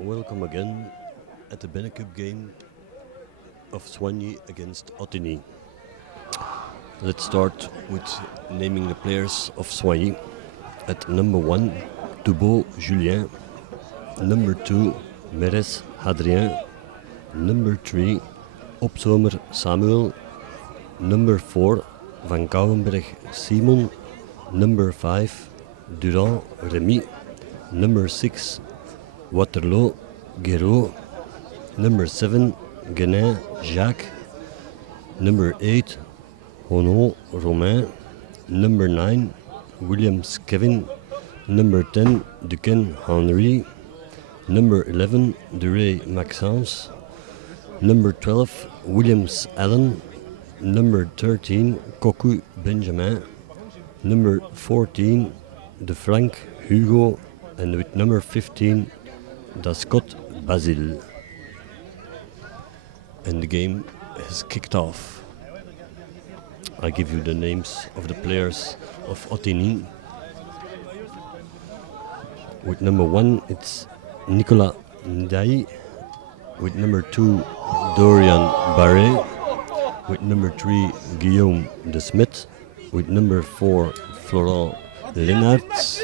welcome again at the BENECUP game of Soignies against Ottignies. Let's start with naming the players of Soignies. At number 1, Toubeau Julien. Number 2, Meres Hadrien. Number 3, Opzomer Samuel. Number 4, Van Kouwenberg Simon. Number 5, Durand Remy. Number 6, Waterloo Guéraud. Number 7, Guenin Jacques. Number 8, Renaud Romain. Number 9, Williams Kevin. Number 10, Duquesne Henri. Number 11, Duray Maxence. Number 12, Williams Allen. Number 13, Cocu Benjamin. Number 14, De Frank Hugo. And with number 15, Dascott Basile. And the game has kicked off. I give you the names of the players of Ottignies. With number 1, it's Nicolas Ndaye. With number 2, Dorian Barret. With number 3, Guillaume de Smet. With number 4, Florent Lennartz.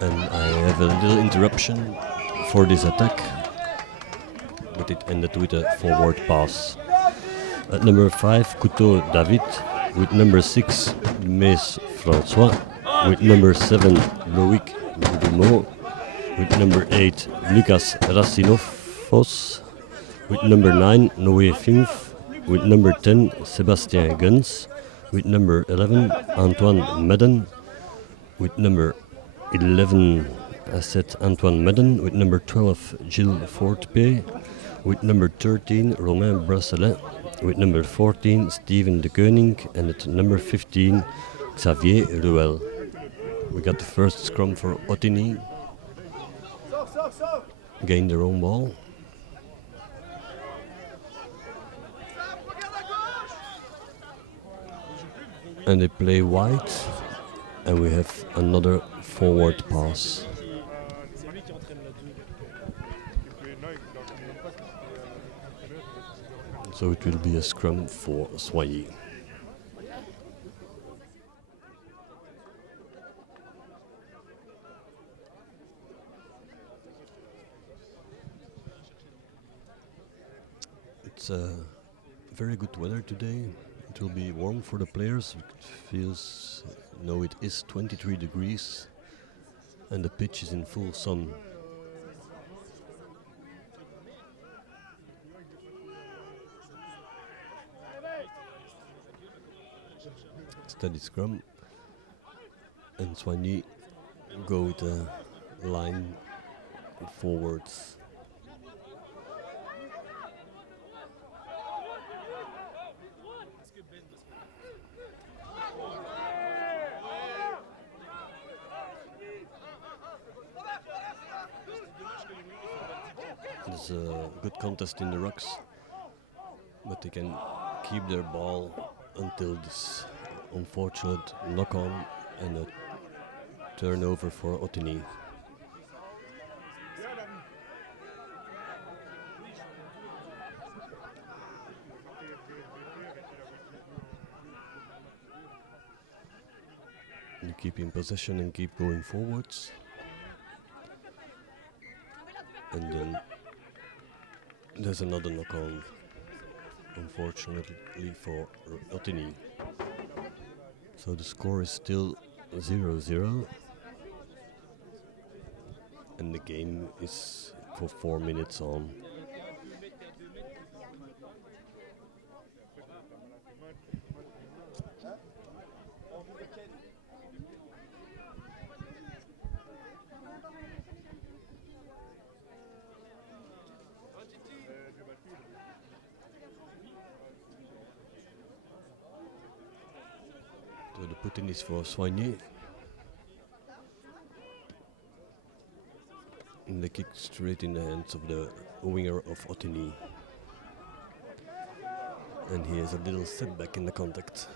And I have a little interruption for this attack, but it ended with a forward pass. At number 5, Couteau David. With number 6, Mes François. With number 7, Loïc Boudoumeau. With number 8, Lucas Racinovos. With number 9, Noé Finf. With number 10, Sébastien Guns. With number 11, Antoine Medden. With number 11, I said Antoine Medden. With number 12, Gilles Fortepay. With number 13, Romain Brasselet. With number 14, Steven de Koning. And at number 15, Xavier Ruel. We got the first scrum for Ottignies. Gain their own ball. And they play wide, and we have another forward pass. So it will be a scrum for Soignies. It's very good weather today. It will be warm for the players. It feels, no, it is 23 degrees and the pitch is in full sun. Steady scrum, and Soignies go with a line forwards. There's a good contest in the rocks, but they can keep their ball until this unfortunate knock-on and a turnover for Ottignies. You keep in possession and keep going forwards. And then there's another knock-on, unfortunately for Ottignies. So the score is still 0-0. And the game is for 4 minutes on. So the put-in is for Soignies. And the kick straight in the hands of the winger of Ottignies. And he has a little setback in the contact.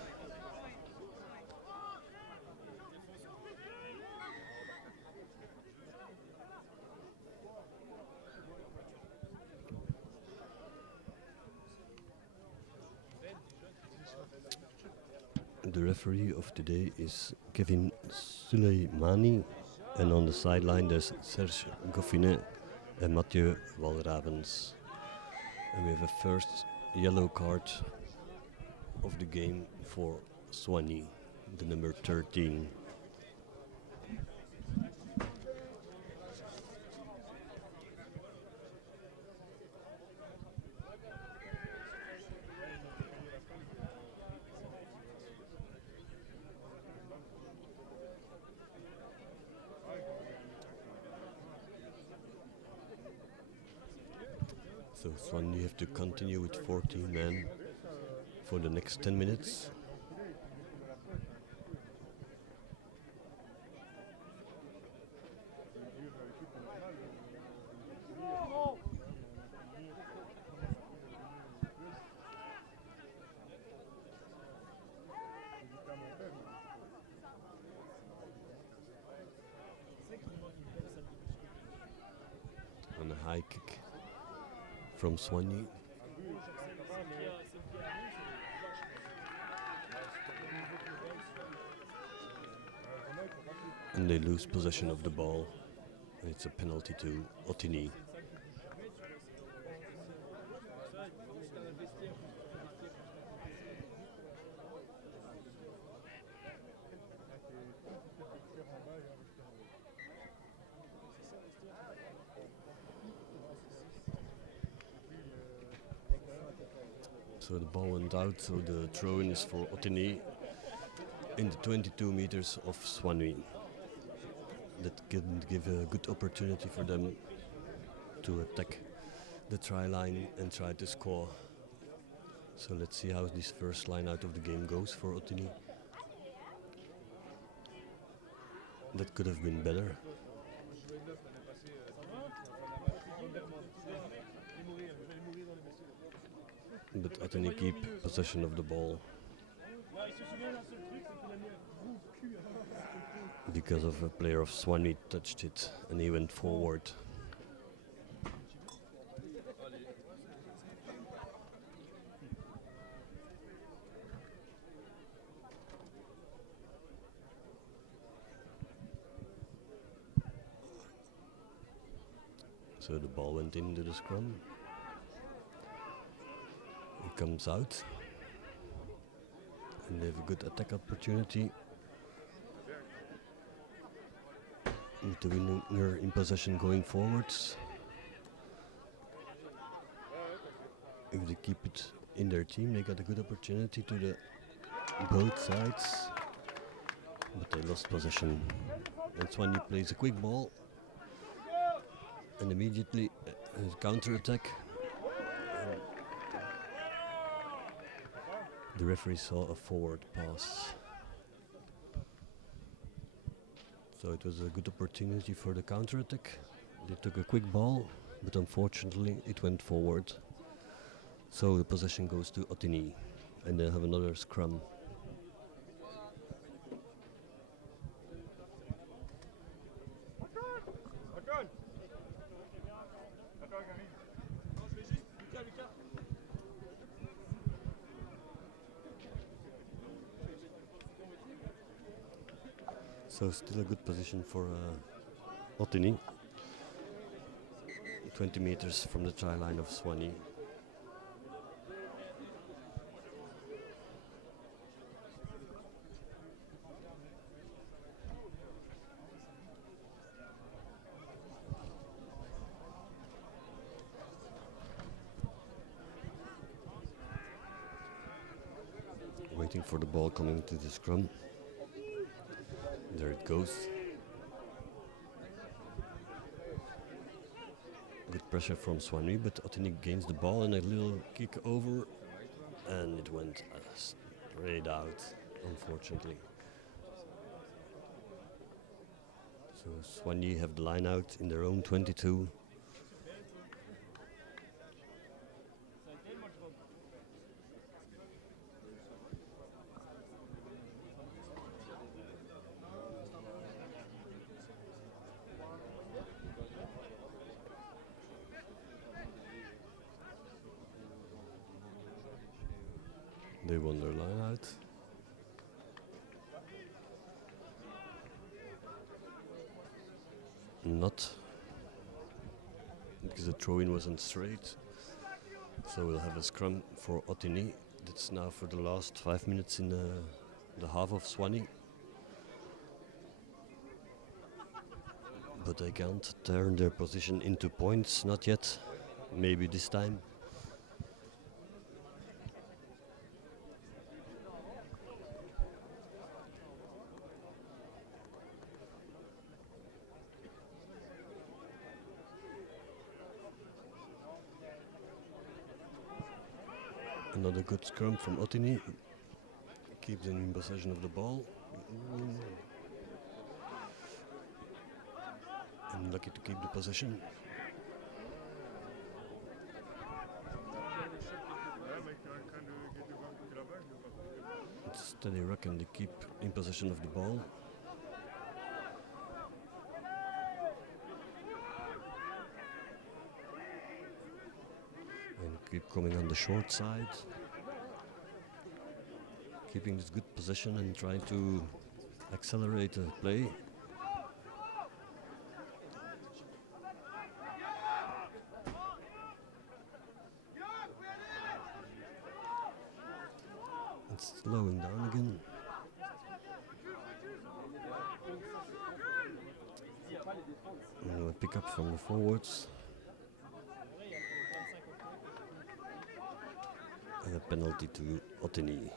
The referee of today is Kevin Suleimani, and on the sideline there's Serge Goffinet and Mathieu Walravens. And we have a first yellow card of the game for Soignies, the number 13. So Soignies have to continue with 14 men for the next 10 minutes. And a high kick from Soignies. And they lose possession of the ball. And it's a penalty to Ottignies. So the ball went out, so the throw-in is for Ottignies in the 22 meters of Soignies. That can give a good opportunity for them to attack the try line and try to score. So let's see how this first line out of the game goes for Ottignies. That could have been better. But Ottignies keep possession of the ball because of a player of Soignies touched it and he went forward. So the ball went into the scrum. He comes out and they have a good attack opportunity with the winger in possession going forwards. If they keep it in their team, they got a good opportunity to the both sides, but they lost possession. And Soignies plays a quick ball and immediately a counter attack. The referee saw a forward pass. So it was a good opportunity for the counter attack. They took a quick ball, but unfortunately it went forward. So the possession goes to Ottignies, and they have another scrum. So still a good position for Ottignies. 20 meters from the try line of Soignies. Waiting for the ball coming to the scrum. There it goes. Good pressure from Soignies, but Ottignies gains the ball and a little kick over, and it went straight out, unfortunately. So Soignies have the line out in their own 22. They won their line out. not, because the throw-in wasn't straight. So we'll have a scrum for Ottignies. That's now for the last 5 minutes in the half of Soignies. But they can't turn their position into points, not yet. Maybe this time. Another good scrum from Ottignies. Keeps them in possession of the ball. And lucky to keep the possession. It's steady rock and they keep in possession of the ball. And keep coming on the short side. Keeping this good possession and trying to accelerate the play. It's slowing down again. And a pick up from the forwards. And a penalty to Ottignies.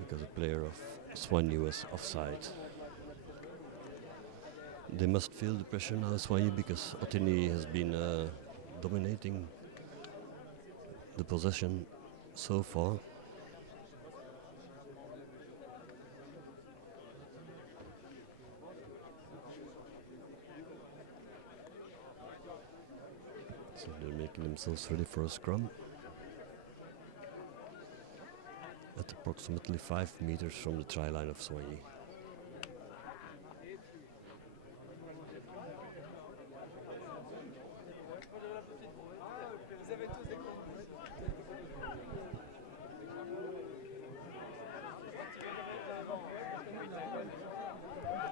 Because a player of Soignies was offside. They must feel the pressure now, Soignies, because Ottignies has been dominating the possession so far. So they're making themselves ready for a scrum. At approximately 5 meters from the try line of Soignies.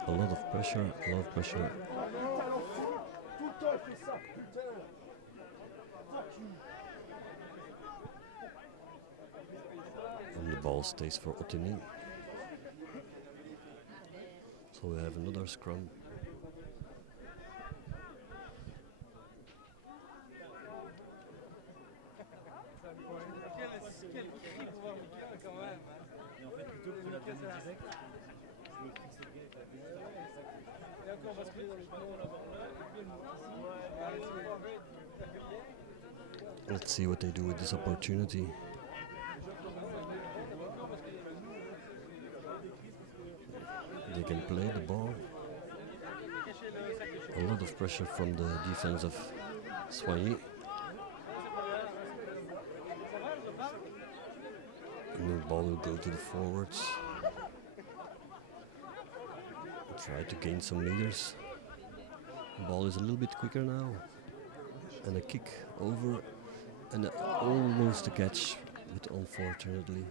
A lot of pressure, a lot of pressure. And the ball stays for Ottignies. So we have another scrum. Let's see what they do with this opportunity. They can play the ball. A lot of pressure from the defense of Soignies. And the ball will go to the forwards. Try to gain some meters. The ball is a little bit quicker now. And a kick over. And almost a catch. But unfortunately,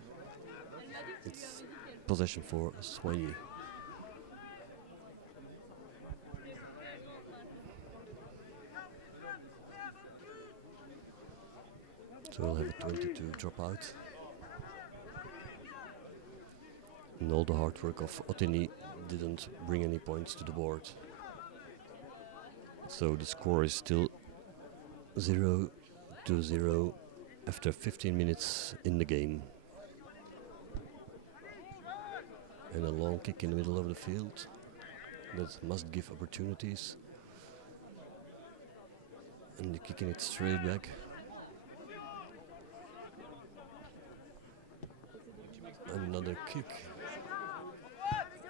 it's possession for Soignies. So we'll have a 22 dropout. And all the hard work of Ottignies didn't bring any points to the board. So the score is still 0-0 after 15 minutes in the game. And a long kick in the middle of the field that must give opportunities. And they're kicking it straight back. Another kick.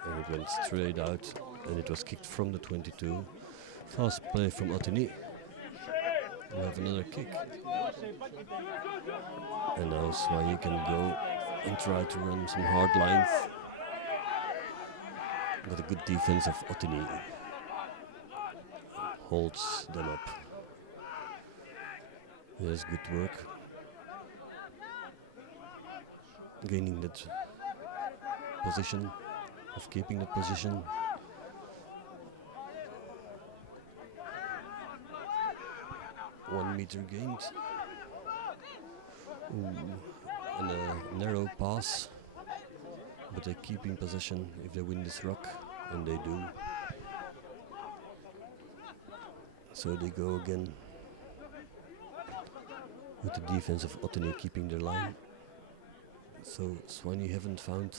And it went straight out and it was kicked from the 22. Fast play from Ottignies. We have another kick. And now Soignies can go and try to run some hard lines. But a good defense of Ottignies holds them up. Yes, good work. Gaining that position, of keeping that position. meter gained. Ooh, and a narrow pass, but they keep in possession if they win this rock, and they do. So they go again with the defense of Ottignies keeping their line. So Soignies haven't found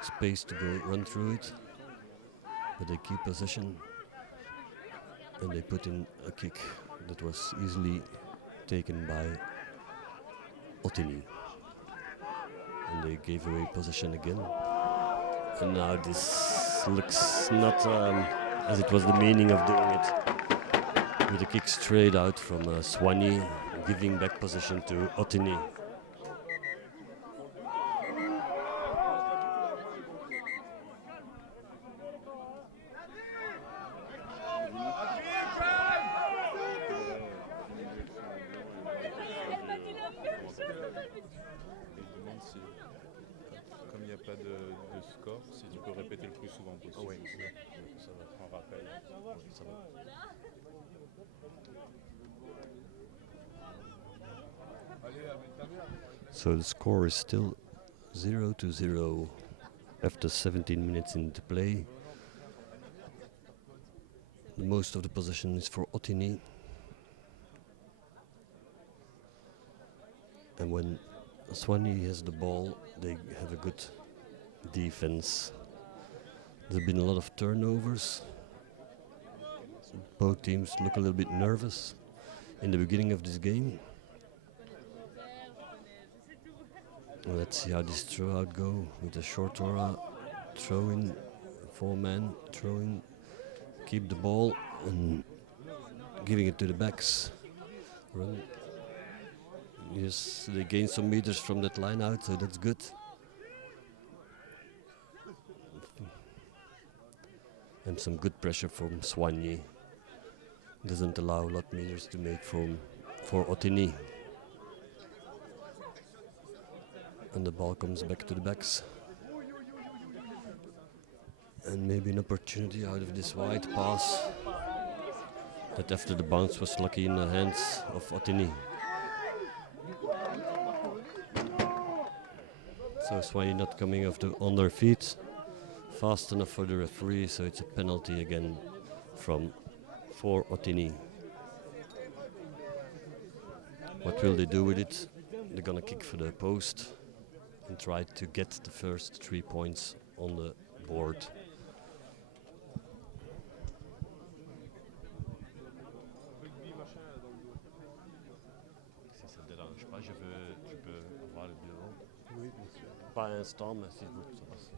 space to go run through it, but they keep possession, and they put in a kick that was easily taken by Ottignies. And they gave away possession again. And now this looks not as it was the meaning of doing it. With a kick straight out from Soignies, giving back possession to Ottignies. Comme il n'y a pas de score, si tu peux répéter le plus souvent possible. Oui, ça va. En rappel. Oui, ça va. So the score is still 0-0 after 17 minutes into play. Most of the possession is for Ottignies. And when Soignies has the ball, they have a good defense. There have been a lot of turnovers. Both teams look a little bit nervous in the beginning of this game. Let's see how this throw-out go with a short throw-in, 4-man throwing, keep the ball and giving it to the backs. Run. Yes, they gain some meters from that line out, so that's good. And some good pressure from Soignies. Doesn't allow a lot of meters to make for Ottignies. And the ball comes back to the backs. And maybe an opportunity out of this wide pass that after the bounce was lucky in the hands of Ottignies. So Soignies not coming on their feet fast enough for the referee, so it's a penalty again for Ottignies. What will they do with it? They're gonna kick for the post and try to get the first 3 points on the board. Si ça te dérange pas, je peux avoir le bureau. Oui, monsieur. Pas à l'instant, mais c'est bon, ça passe.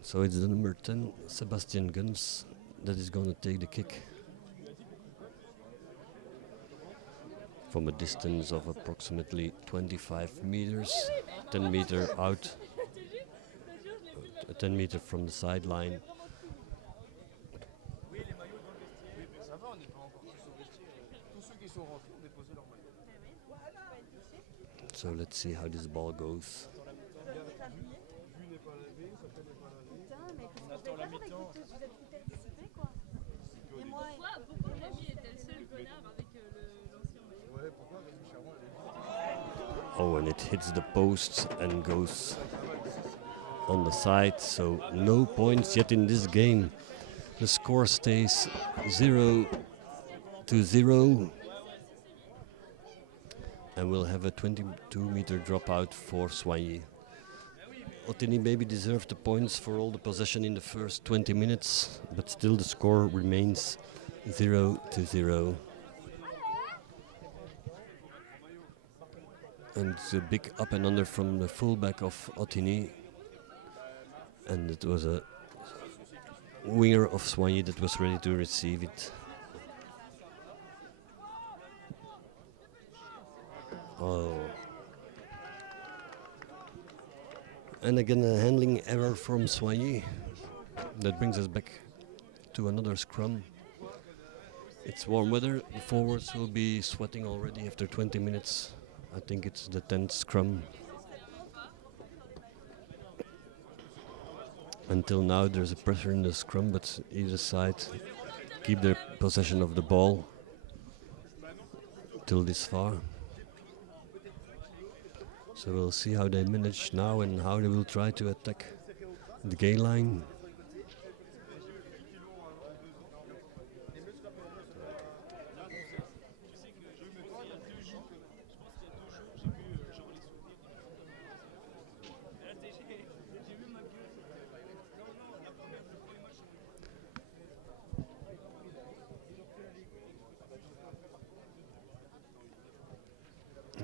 So it's the number 10, Sebastian Guns, that is going to take the kick. From a distance of approximately 25 meters, 10 meter out, 10 meter from the sideline. So let's see how this ball goes. Oh, and it hits the post and goes on the side, so no points yet in this game. The score stays 0-0, and we'll have a 22-meter dropout for Soignies. Ottignies maybe deserved the points for all the possession in the first 20 minutes, but still the score remains 0-0. And it's a big up and under from the fullback of Ottignies. And it was a winger of Soignies that was ready to receive it. Oh. And again a handling error from Soignies. That brings us back to another scrum. It's warm weather, the forwards will be sweating already after 20 minutes. I think it's the 10th scrum. Until now there's a pressure in the scrum, but either side keep their possession of the ball till this far. So we'll see how they manage now and how they will try to attack the gain line.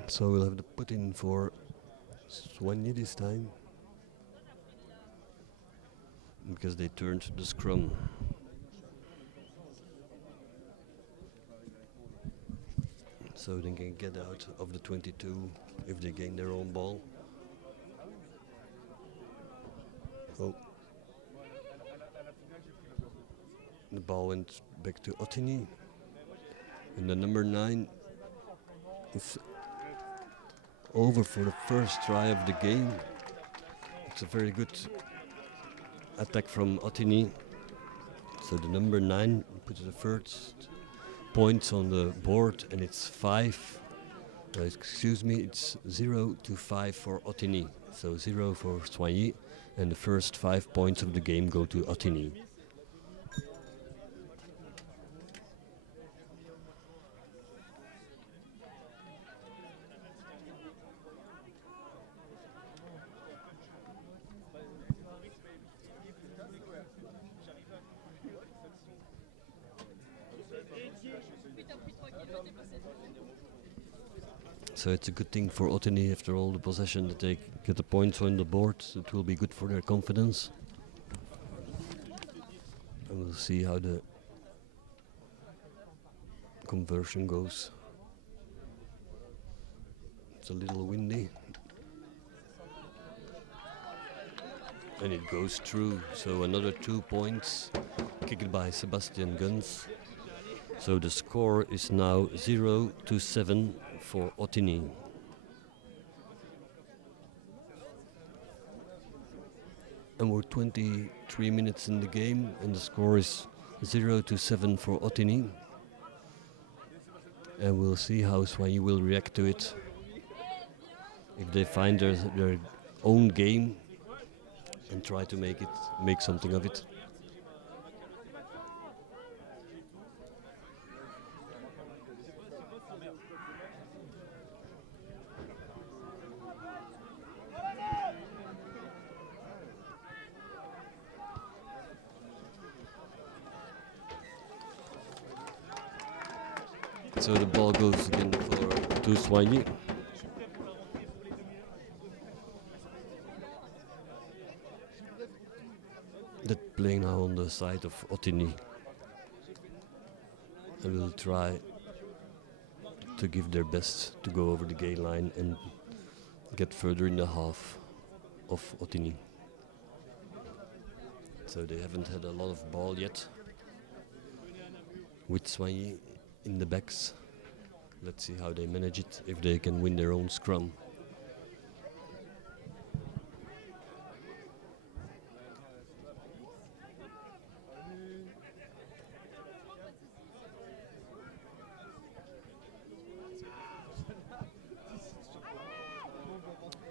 So we'll have to put in for Soignies this time, because they turned the scrum. So they can get out of the 22 if they gain their own ball. Oh. The ball went back to Ottignies. And the number 9 is over for the first try of the game. It's a very good attack from Ottignies. So the number 9 puts the first points on the board, and it's 5. It's 0-5 for Ottignies. So 0 for Soignies, and the first 5 points of the game go to Ottignies. So it's a good thing for Ottignies after all the possession that they get the points on the board. It will be good for their confidence. And we'll see how the conversion goes. It's a little windy. And it goes through. So another 2 points kicked by Sebastian Guns. So the score is now 0-7 for Ottignies. And we're 23 minutes in the game, and the score is 0-7 for Ottignies. And we'll see how Soignies will react to it. If they find their own game and try to make something of it. So the ball goes again to Soignies. That playing now on the side of Ottignies. They will try to give their best to go over the gain line and get further in the half of Ottignies. So they haven't had a lot of ball yet. With Soignies in the backs. Let's see how they manage it, if they can win their own scrum.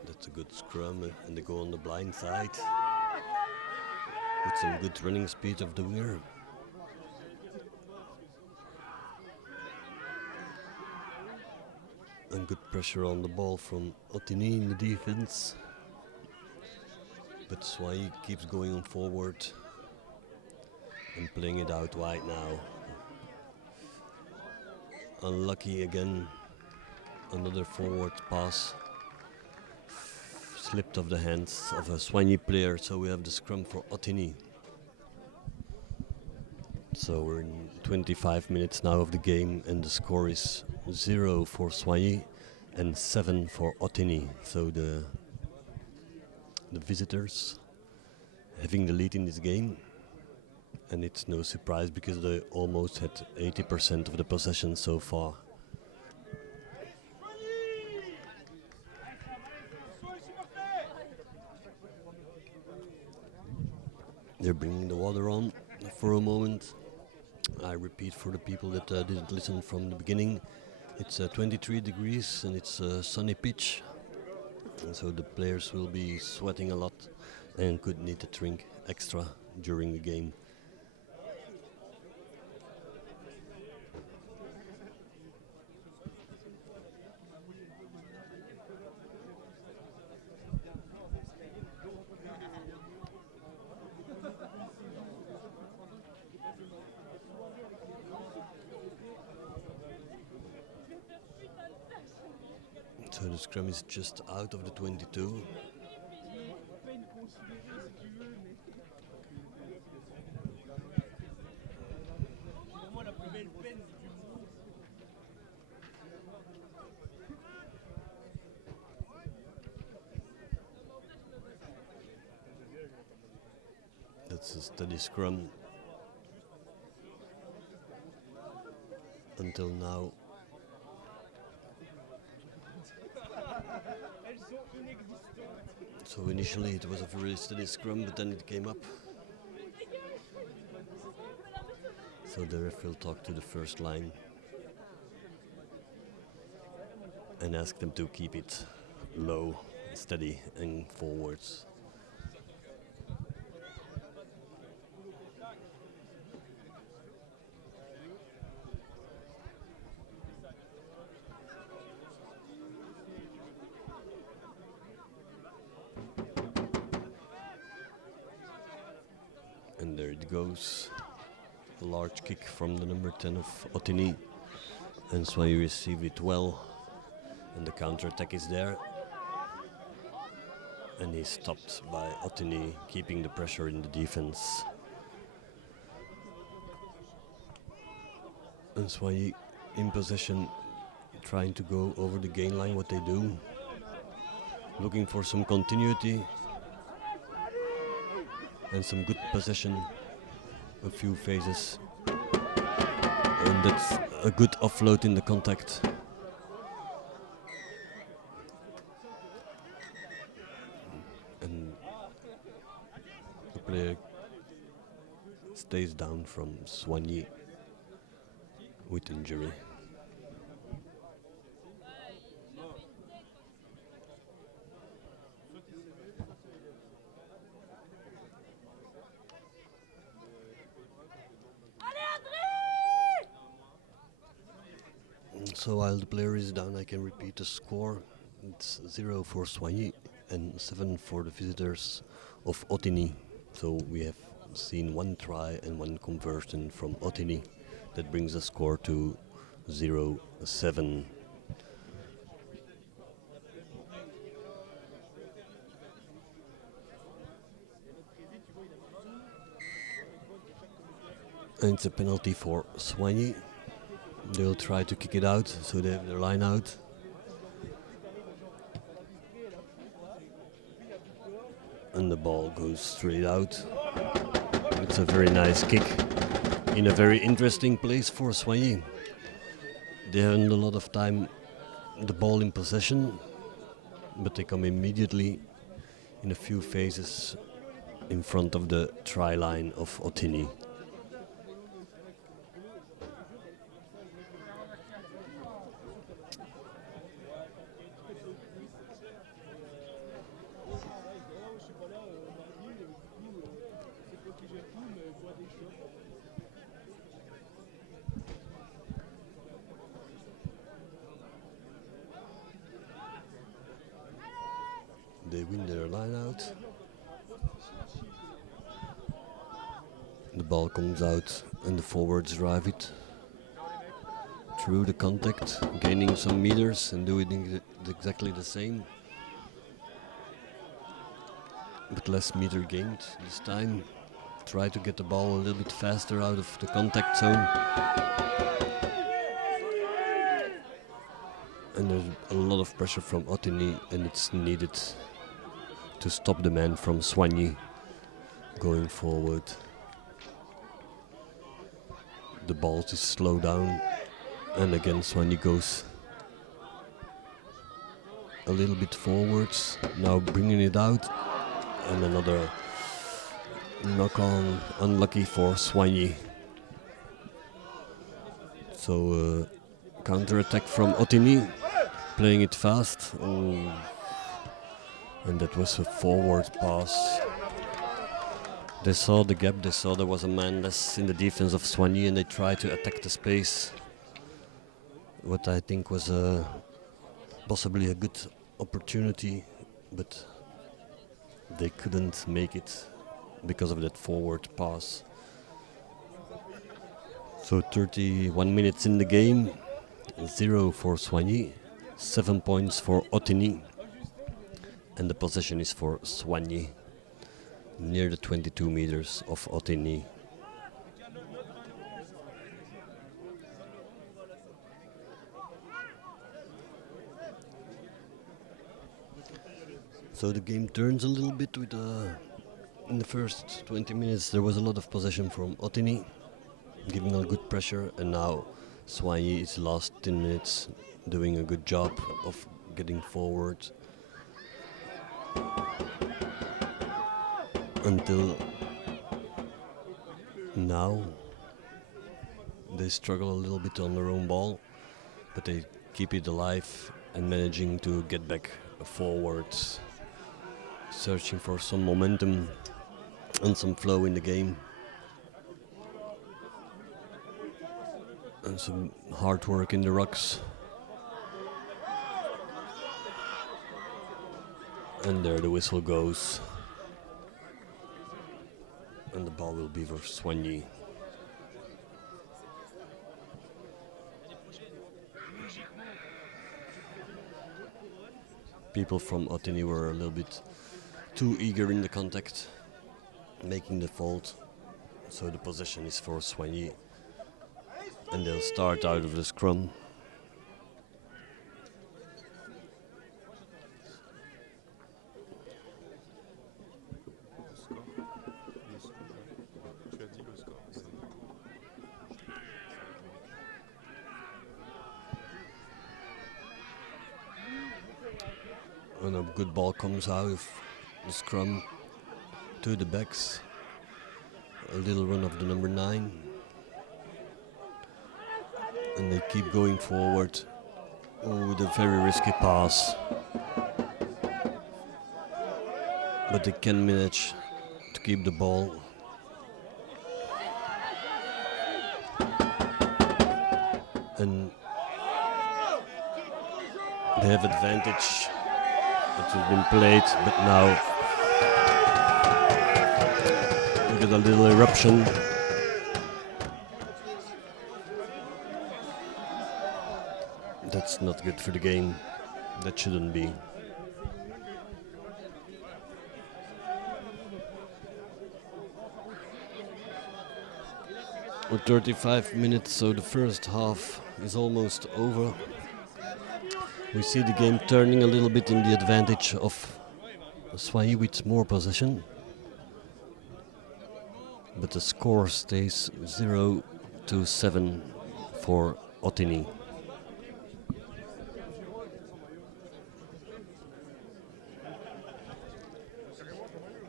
That's a good scrum, and they go on the blind side with some good running speed of the winger. And good pressure on the ball from Ottignies in the defense. But Soignies keeps going on forward and playing it out wide now. Unlucky again. Another forward pass slipped off the hands of a Soignies player, so we have the scrum for Ottignies. So we're in 25 minutes now of the game, and the score is 0 for Soignies and 7 for Ottignies. So the visitors having the lead in this game, and it's no surprise because they almost had 80% of the possession so far. They're bringing the water on for a moment. I repeat for the people that didn't listen from the beginning. It's 23 degrees and it's a sunny pitch, and so the players will be sweating a lot and could need to drink extra during the game. So the scrum is just out of the 22. That's a steady scrum until now. So initially it was a very steady scrum, but then it came up. So the ref will talk to the first line and ask them to keep it low, steady and forwards. And there it goes. A large kick from the number 10 of Ottignies. And Soignies received it well. And the counter-attack is there. And he's stopped by Ottignies, keeping the pressure in the defense. And Soignies in possession, trying to go over the gain line, what they do. Looking for some continuity. And some good possession, a few phases, and that's a good offload in the contact. And the player stays down from Soignies with injury. So while the player is down, I can repeat the score. It's 0 for Soignies and 7 for the visitors of Ottignies. So we have seen one try and one conversion from Ottignies. That brings the score to 0-7. And it's a penalty for Soignies. They'll try to kick it out, so they have their line out. And the ball goes straight out. It's a very nice kick in a very interesting place for Soignies. They haven't a lot of time the ball in possession, but they come immediately in a few phases in front of the try line of Ottignies. They win their line out. The ball comes out and the forwards drive it through the contact, gaining some meters and doing exactly the same. But less meter gained this time. Try to get the ball a little bit faster out of the contact zone. And there's a lot of pressure from Ottignies, and it's needed to stop the man from Soignies going forward. The ball is slowed down, and again Soignies goes a little bit forwards, now bringing it out, and another knock on, unlucky for Soignies. So counter attack from Ottignies, playing it fast. Oh. And that was a forward pass. They saw the gap, they saw there was a man less in the defense of Soignies, and they tried to attack the space. What I think was possibly a good opportunity, but they couldn't make it because of that forward pass. So 31 minutes in the game, 0 for Soignies, 7 points for Ottignies, and the possession is for Soignies, near the 22 meters of Ottignies. So the game turns a little bit with in the first 20 minutes there was a lot of possession from Ottignies, giving a good pressure, and now Soignies is last 10 minutes doing a good job of getting forward until now. They struggle a little bit on their own ball, but they keep it alive and managing to get back forwards, searching for some momentum and some flow in the game. And some hard work in the rocks. And there the whistle goes. And the ball will be for Soignies. People from Ottignies were a little bit too eager in the contact, making the fault. So the possession is for Soignies. And they'll start out of the scrum. And a good ball comes out of the scrum to the backs. A little run of the number 9. And they keep going forward. Oh, with a very risky pass. But they can manage to keep the ball. And they have advantage. It has been played, but now we get a little eruption. That's not good for the game. That shouldn't be. We're 35 minutes, so the first half is almost over. We see the game turning a little bit in the advantage of Soignies with more possession. But the score stays 0-7 for Ottignies.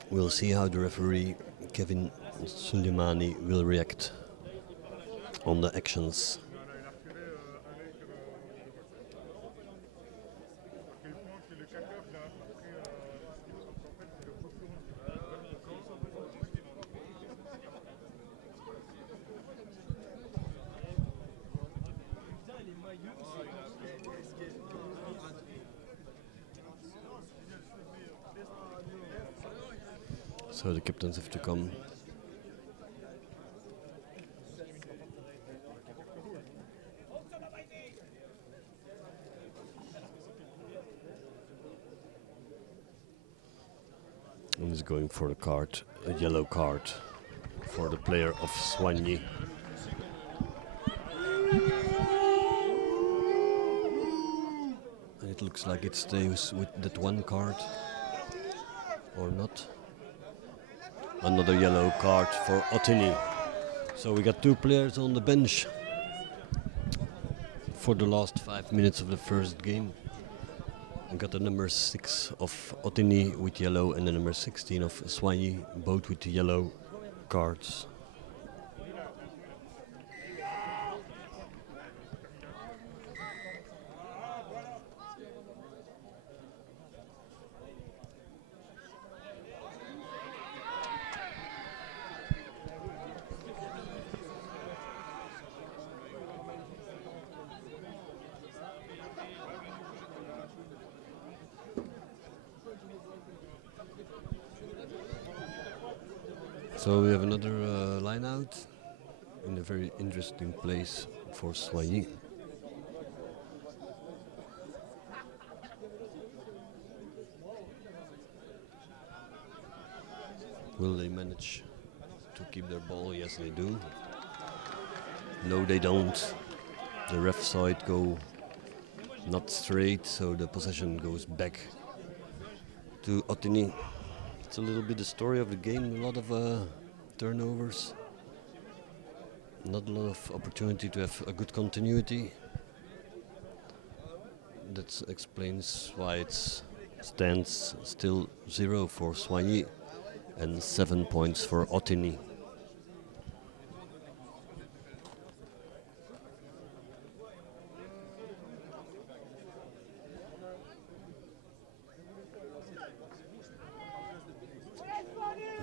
We'll see how the referee Kevin Suleimani will react on the actions. So the captains have to come. And he's going for the card, a yellow card for the player of Soignies. And it looks like it stays with that one card, or not. Another yellow card for Ottignies. So we got 2 players on the bench for the last 5 minutes of the first game. We got the number 6 of Ottignies with yellow and the number 16 of Soignies, both with yellow cards. So we have another line out in a very interesting place for Soignies. Will they manage to keep their ball? Yes, they do. No, they don't. The ref saw it go not straight, so the possession goes back to OTTIGNIES. It's a little bit the story of the game. A lot of turnovers. Not a lot of opportunity to have a good continuity. That explains why it stands still 0 for Soignies and 7 points for OTTIGNIES.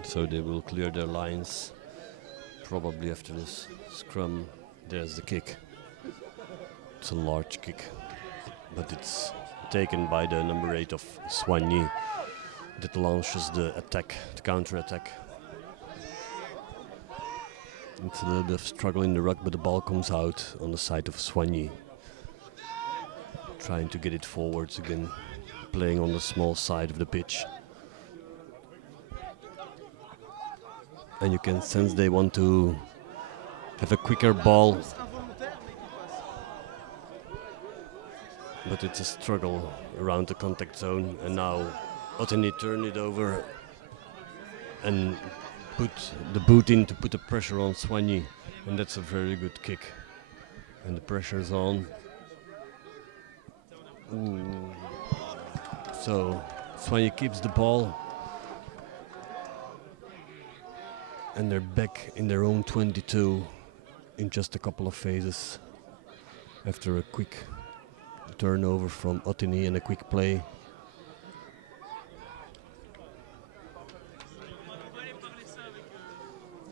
So they will clear their lines probably after this scrum. There's the kick. It's a large kick, but it's taken by the number 8 of Soignies that launches the attack, the counter attack. It's a little bit of struggle in the ruck, but the ball comes out on the side of Soignies. Trying to get it forwards again, playing on the small side of the pitch. And you can sense they want to have a quicker ball. But it's a struggle around the contact zone, and now OTTIGNIES turn it over and put the boot in to put the pressure on Soignies, and that's a very good kick. And the pressure's on. Ooh. So Soignies keeps the ball, and they're back in their own 22 in just a couple of phases after a quick turnover from OTTIGNIES and a quick play.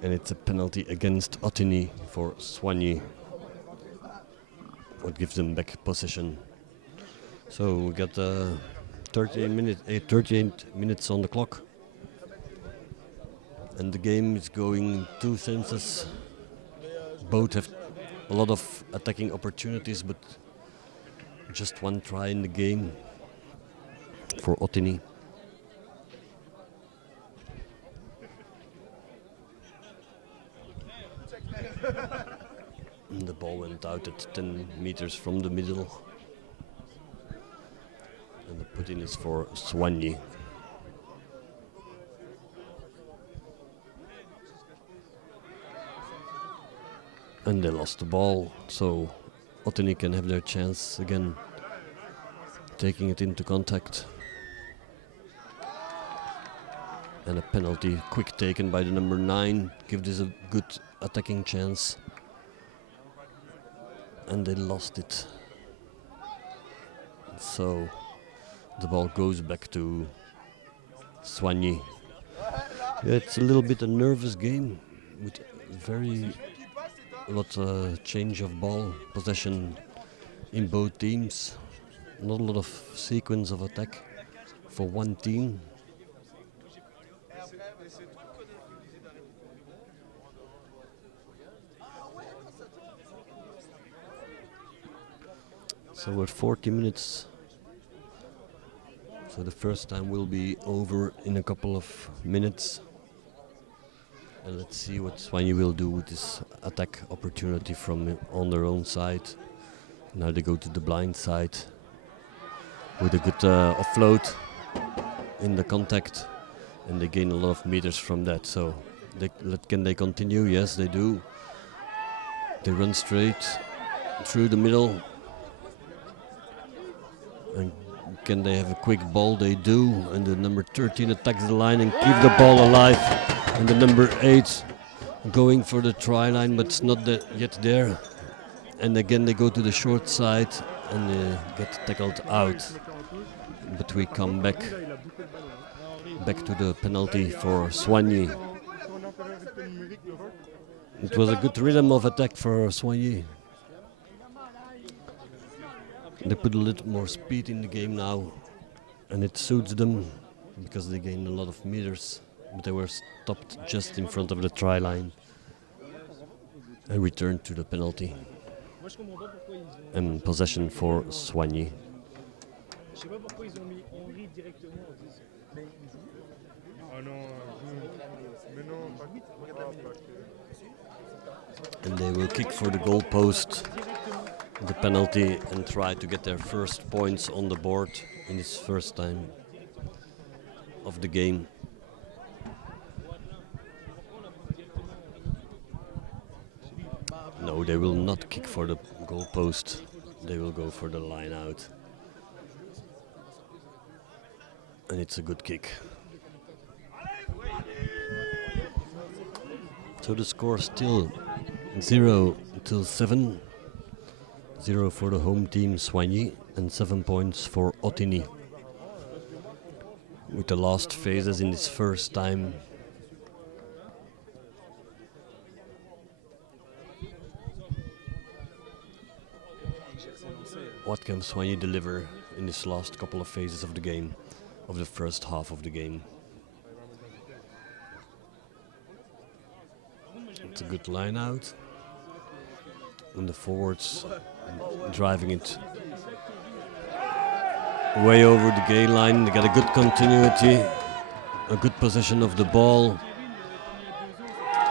And it's a penalty against OTTIGNIES for Soignies, what gives them back position. So we got 38 minutes on the clock, and the game is going two senses. Both have a lot of attacking opportunities, but just one try in the game for OTTIGNIES. And the ball went out at 10 meters from the middle. And the put-in is for Soignies. And they lost the ball, so OTTIGNIES can have their chance again, taking it into contact. And a penalty, quick taken by the number 9, give this a good attacking chance. And they lost it. So the ball goes back to Soignies. Yeah, it's a little bit a nervous game with very lot change of ball possession in both teams. Not a lot of sequence of attack for one team. So we're 40 minutes. So the first time will be over in a couple of minutes. And let's see what Soignies will do with this attack opportunity from on their own side. Now they go to the blind side with a good offload in the contact, and they gain a lot of meters from that. So can they continue? Yes, they do. They run straight through the middle. And can they have a quick ball? They do. And the number 13 attacks the line and keep the ball alive. And the number 8 going for the try line, but it's not yet there. And again they go to the short side and they get tackled out. But we come back to the penalty for Soignies. It was a good rhythm of attack for Soignies. They put a little more speed in the game now, and it suits them because they gain a lot of meters. but they were stopped just in front of the try line and returned to the penalty. And possession for Soignies. And they will kick for the goal post, the penalty, and try to get their first points on the board in this first time of the game. No, they will not kick for the goal post. They will go for the line out. And it's a good kick. So the score still 0-7. 0 for the home team Soignies and 7 points for OTTIGNIES. With the last phases in this first time. What can Soignies deliver in this last couple of phases of the game, of the first half of the game? It's a good line out. And the forwards driving it way over the gain line. They got a good continuity, a good possession of the ball.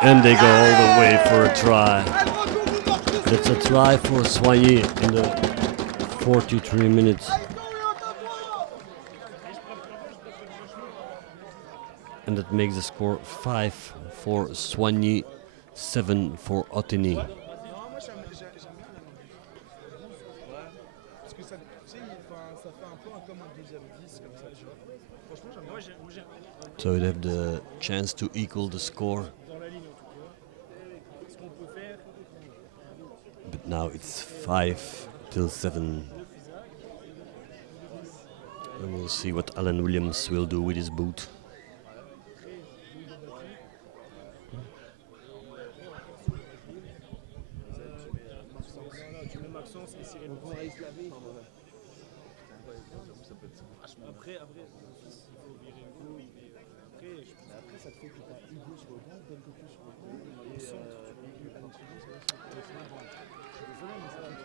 And they go all the way for a try. It's a try for Soignies in the 43 minutes. And that makes the score 5 for Soignies, 7 for OTTIGNIES. So they have the chance to equal the score. But now it's 5-7. And we'll see what Alan Williams will do with his boot.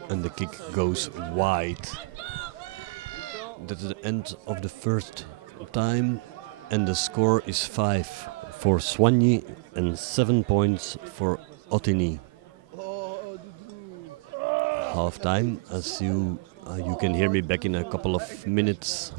And the kick goes wide. That's the end of the first time, and the score is 5 for Soignies and 7 points for OTTIGNIES. Half time, as you can hear me back in a couple of minutes.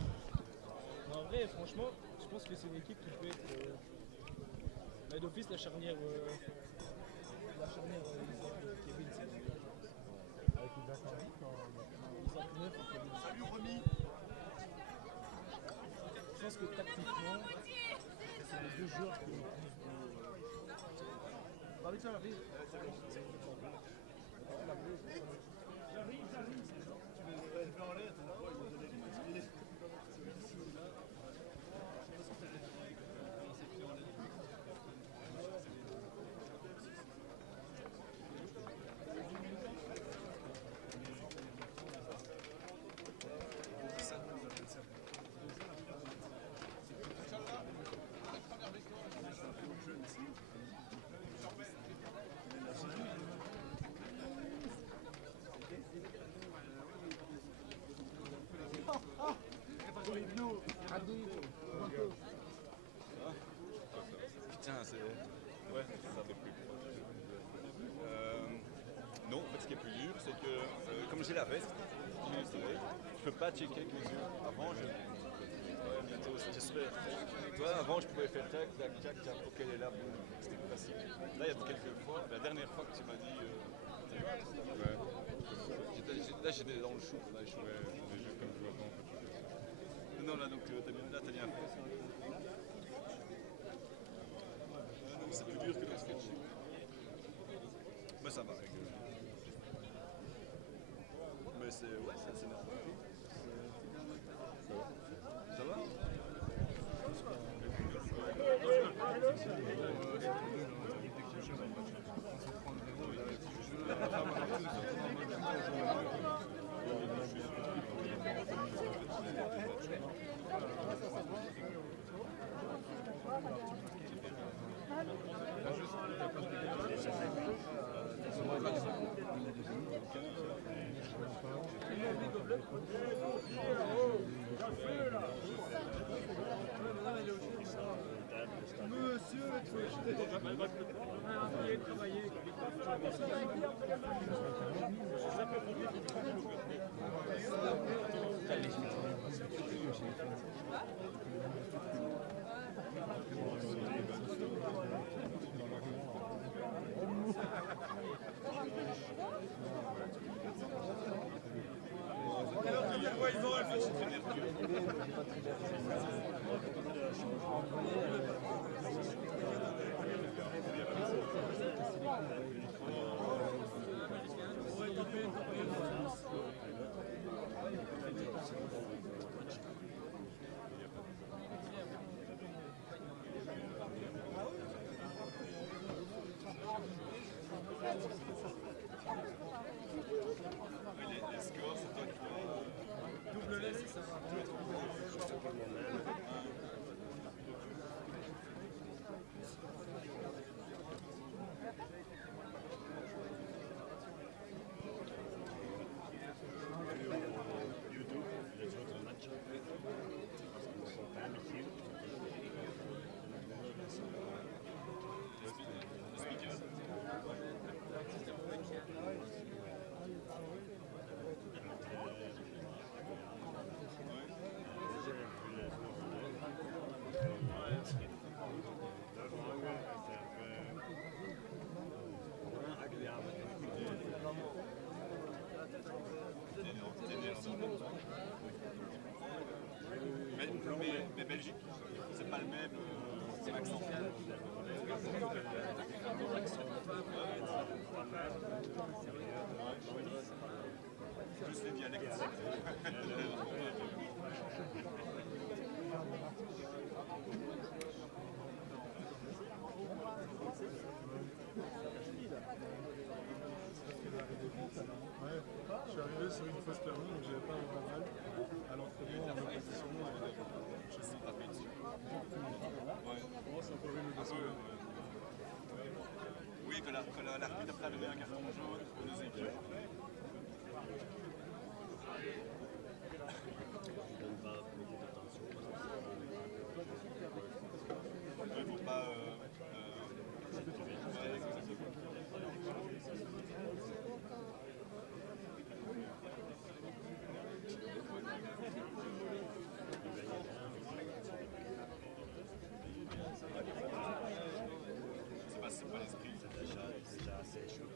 Putain, c'est... Ouais, ça fait plus. Non, en fait, ce qui est plus dur, c'est que comme j'ai la veste, je peux pas checker avec les yeux. Avant, ouais, bientôt, j'espère. Toi, avant, je pouvais faire tac, tac, tac, tac, ok, elle est là, c'était plus facile. Là, il y a quelques fois, la dernière fois que tu m'as dit... ouais. Là, j'étais dans le chou, là, je jouais des jeux comme je vois pas, en fait. Non, là, donc, t'as bien fait. C'est plus dur que le sketch. Mais ça va. Mais c'est... Ouais, c'est normal. Ça va? Mais Belgique, c'est pas le même accent. Plus les dialectes. Ouais, je suis arrivé sur une fausse permis, donc j'avais pas un mal à l'entraînement en opposition. Je suis tapé dessus. Comment c'est encore une leçon? Oui, que l'arbitre a levé un carton jaune aux deux équipes. Il ne faut pas... C'est pas l'esprit. C'est déjà assez chaud.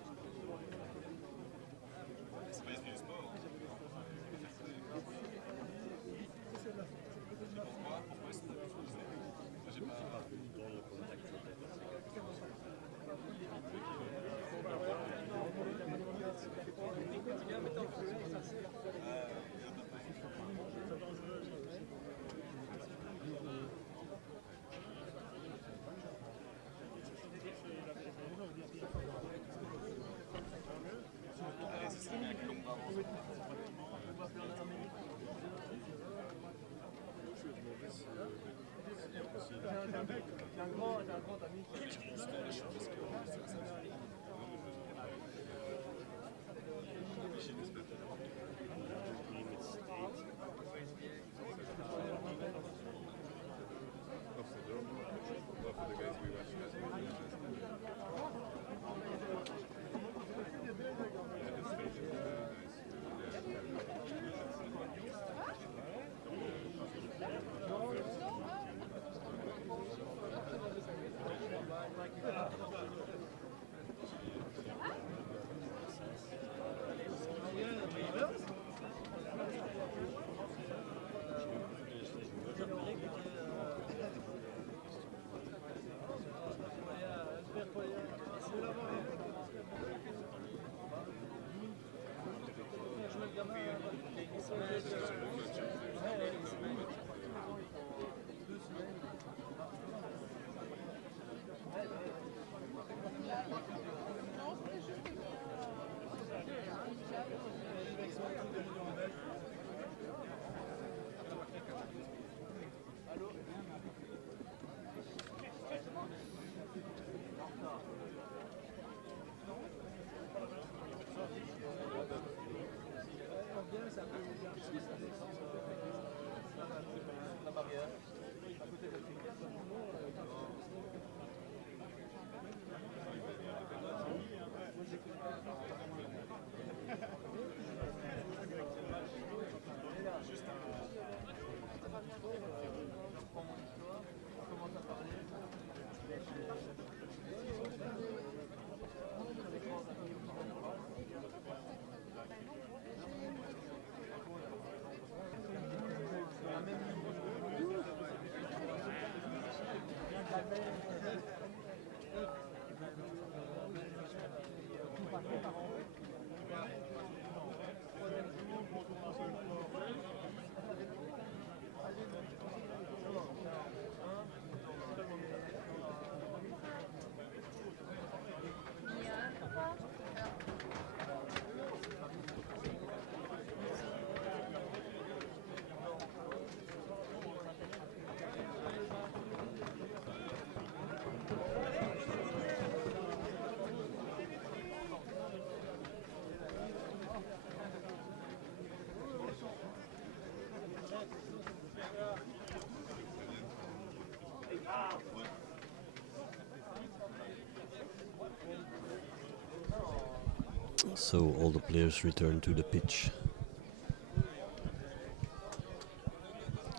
So all the players return to the pitch.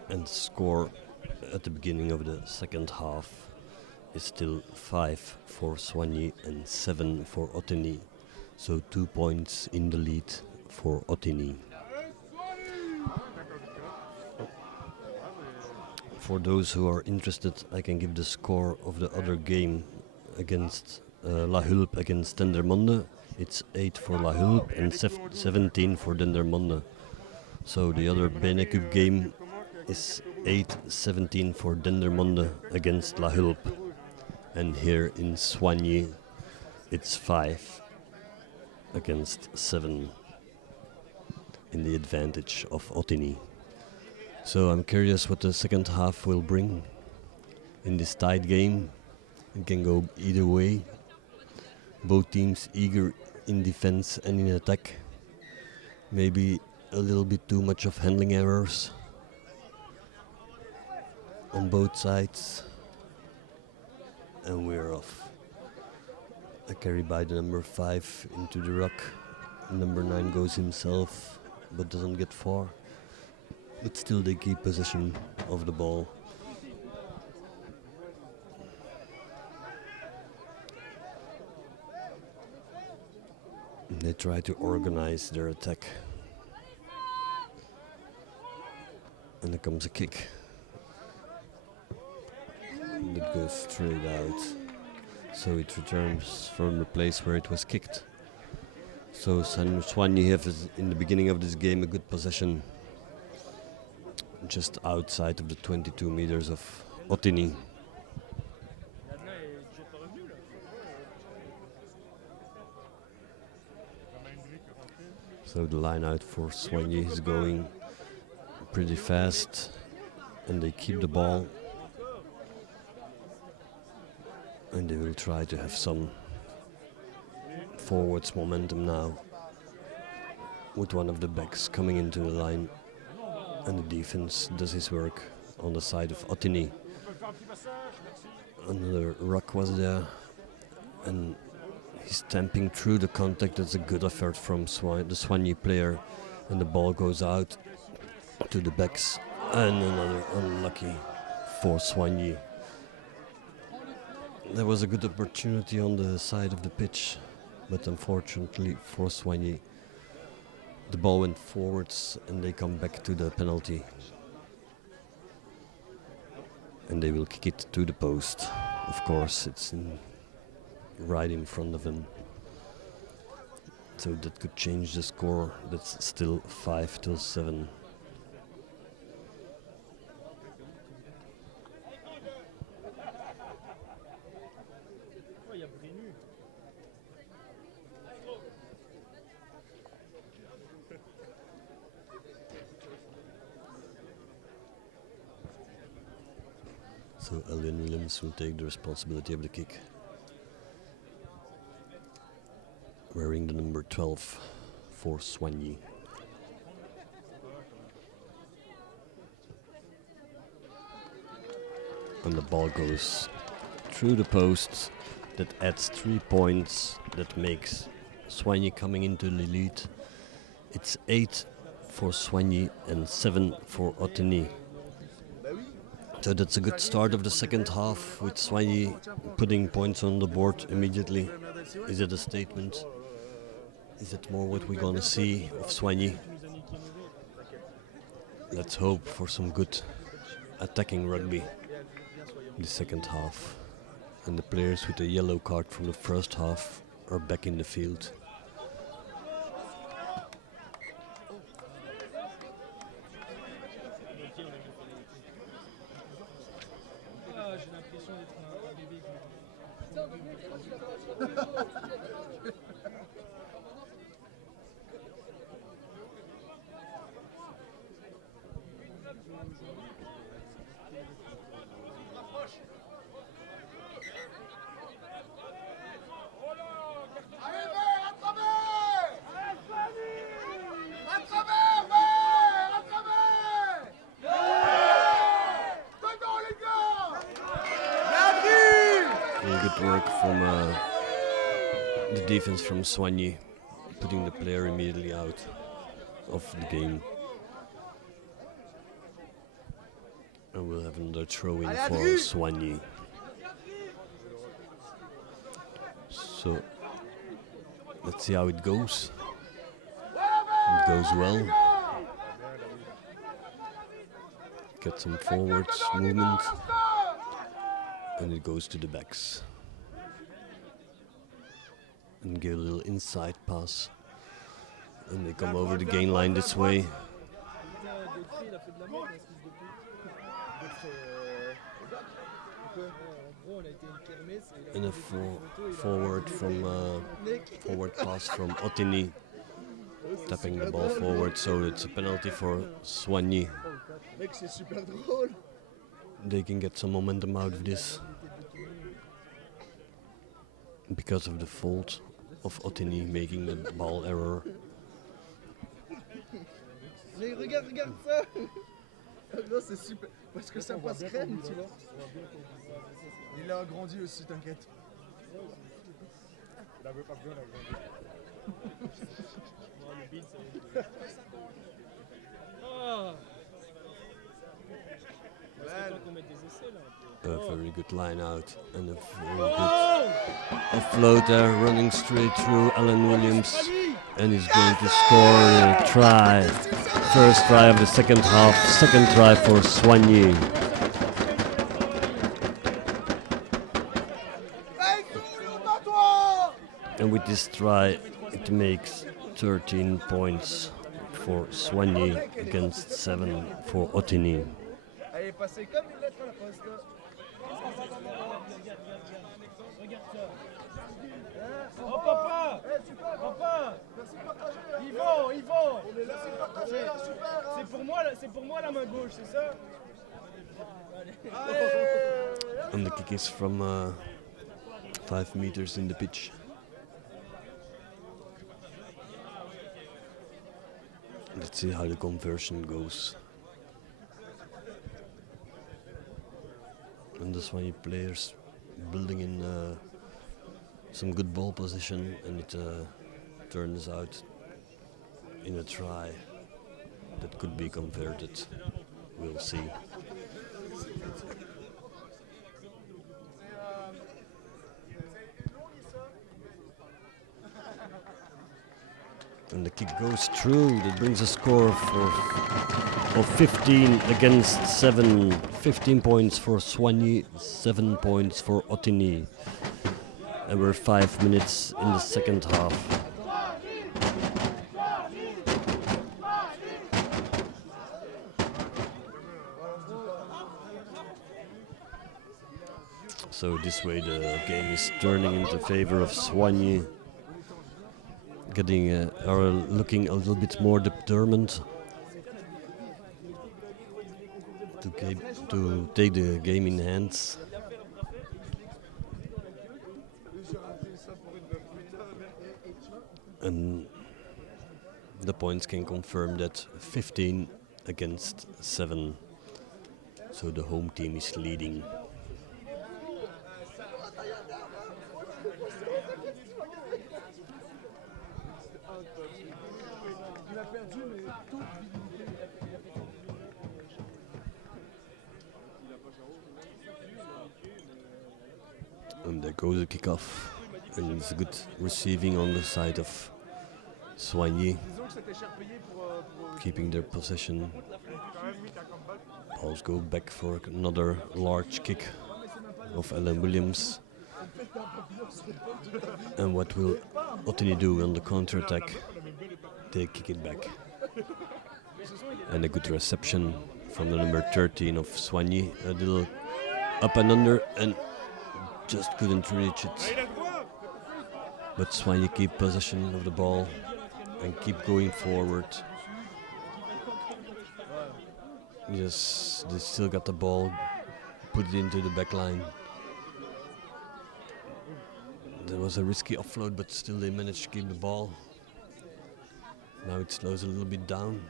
And score at the beginning of the second half is still 5 for Soignies and 7 for Ottignies. So 2 points in the lead for Ottignies. For those who are interested, I can give the score of the other game against La Hulpe against Dendermonde. It's 8 for La Hulpe and 17 for Dendermonde. So the other BENECUP game is 8-17 for Dendermonde against La Hulpe. And here in Soignies, it's 5 against 7 in the advantage of Ottignies. So I'm curious what the second half will bring in this tight game. It can go either way. Both teams eager in defense and in attack. Maybe a little bit too much of handling errors on both sides. And we're off. A carry by the number 5 into the ruck. Number 9 goes himself, but doesn't get far. But still they keep possession of the ball. They try to organize their attack. And there comes a kick. That goes straight out. So it returns from the place where it was kicked. So Soignies have in the beginning of this game a good possession. Just outside of the 22 meters of Ottignies. So the line out for Soignies is going pretty fast and they keep the ball. And they will try to have some forwards momentum now. With one of the backs coming into the line. And the defense does his work on the side of Ottignies. Another ruck was there. And he's stamping through the contact. That's a good effort from the Soignies player. And the ball goes out to the backs. And another unlucky for Soignies. There was a good opportunity on the side of the pitch. But unfortunately for Soignies, the ball went forwards and they come back to the penalty. And they will kick it to the post. Of course, it's right in front of him. So that could change the score. That's still 5-7. So Alien Williams will take the responsibility of the kick. Wearing the number 12 for Soignies. And the ball goes through the post. That adds 3 points. That makes Soignies coming into the lead. It's 8 for Soignies and 7 for Ottignies. So that's a good start of the second half with Soignies putting points on the board immediately. Is it a statement? Is it more what we're gonna see of Soignies? Let's hope for some good attacking rugby in the second half. And the players with the yellow card from the first half are back in the field. from the defense from Soignies, putting the player immediately out of the game. And we'll have another throw in for Soignies. So let's see how it goes. It goes well. Get some forwards movement. And it goes to the backs. And get a little inside pass. And they come over the gain line this way. And a forward pass from OTTIGNIES, tapping the ball forward, so it's a penalty for Soignies. They can get some momentum out of this because of the fault of OTTIGNIES making the ball error. Mais regarde ça. Non, c'est super. Parce que ça passe crème, tu vois. Il a grandi aussi, t'inquiète. Il avait pas besoin d'agrandir. Le beat, ça oh. C'est qu'on mette des essais là. A very good line out and a very good offload there, running straight through Alan Williams, and he's going to score a try. First try of the second half, second try for Soignies. And with this try, it makes 13 points for Soignies against 7 for OTTIGNIES. Elle est passée comme une lettre à la poste. Oh papa! Papa! Yvon! C'est pour moi la main gauche, c'est ça? And the kick is from 5 meters in the pitch. Let's see how the conversion goes. And the Soignies players building in some good ball position, and it turns out in a try that could be converted. We'll see. And the kick goes through. That brings a score of 15 against 7. 15 points for Soignies, 7 points for OTTIGNIES. And we're 5 minutes in the second half. So this way the game is turning into favor of Soignies. Looking a little bit more determined to take the game in hands. And the points can confirm that 15 against 7. So the home team is leading. And there goes the kickoff, and it's good receiving on the side of Soignies, keeping their possession. Balls go back for another large kick of Alan Williams. And what will OTTIGNIES do on the counter-attack? They kick it back. And a good reception from the number 13 of Soignies. A little up and under, and just couldn't reach it. But Soignies keep possession of the ball and keep going forward. Yes, they still got the ball, put it into the back line. There was a risky offload, but still they managed to keep the ball. Now it slows a little bit down.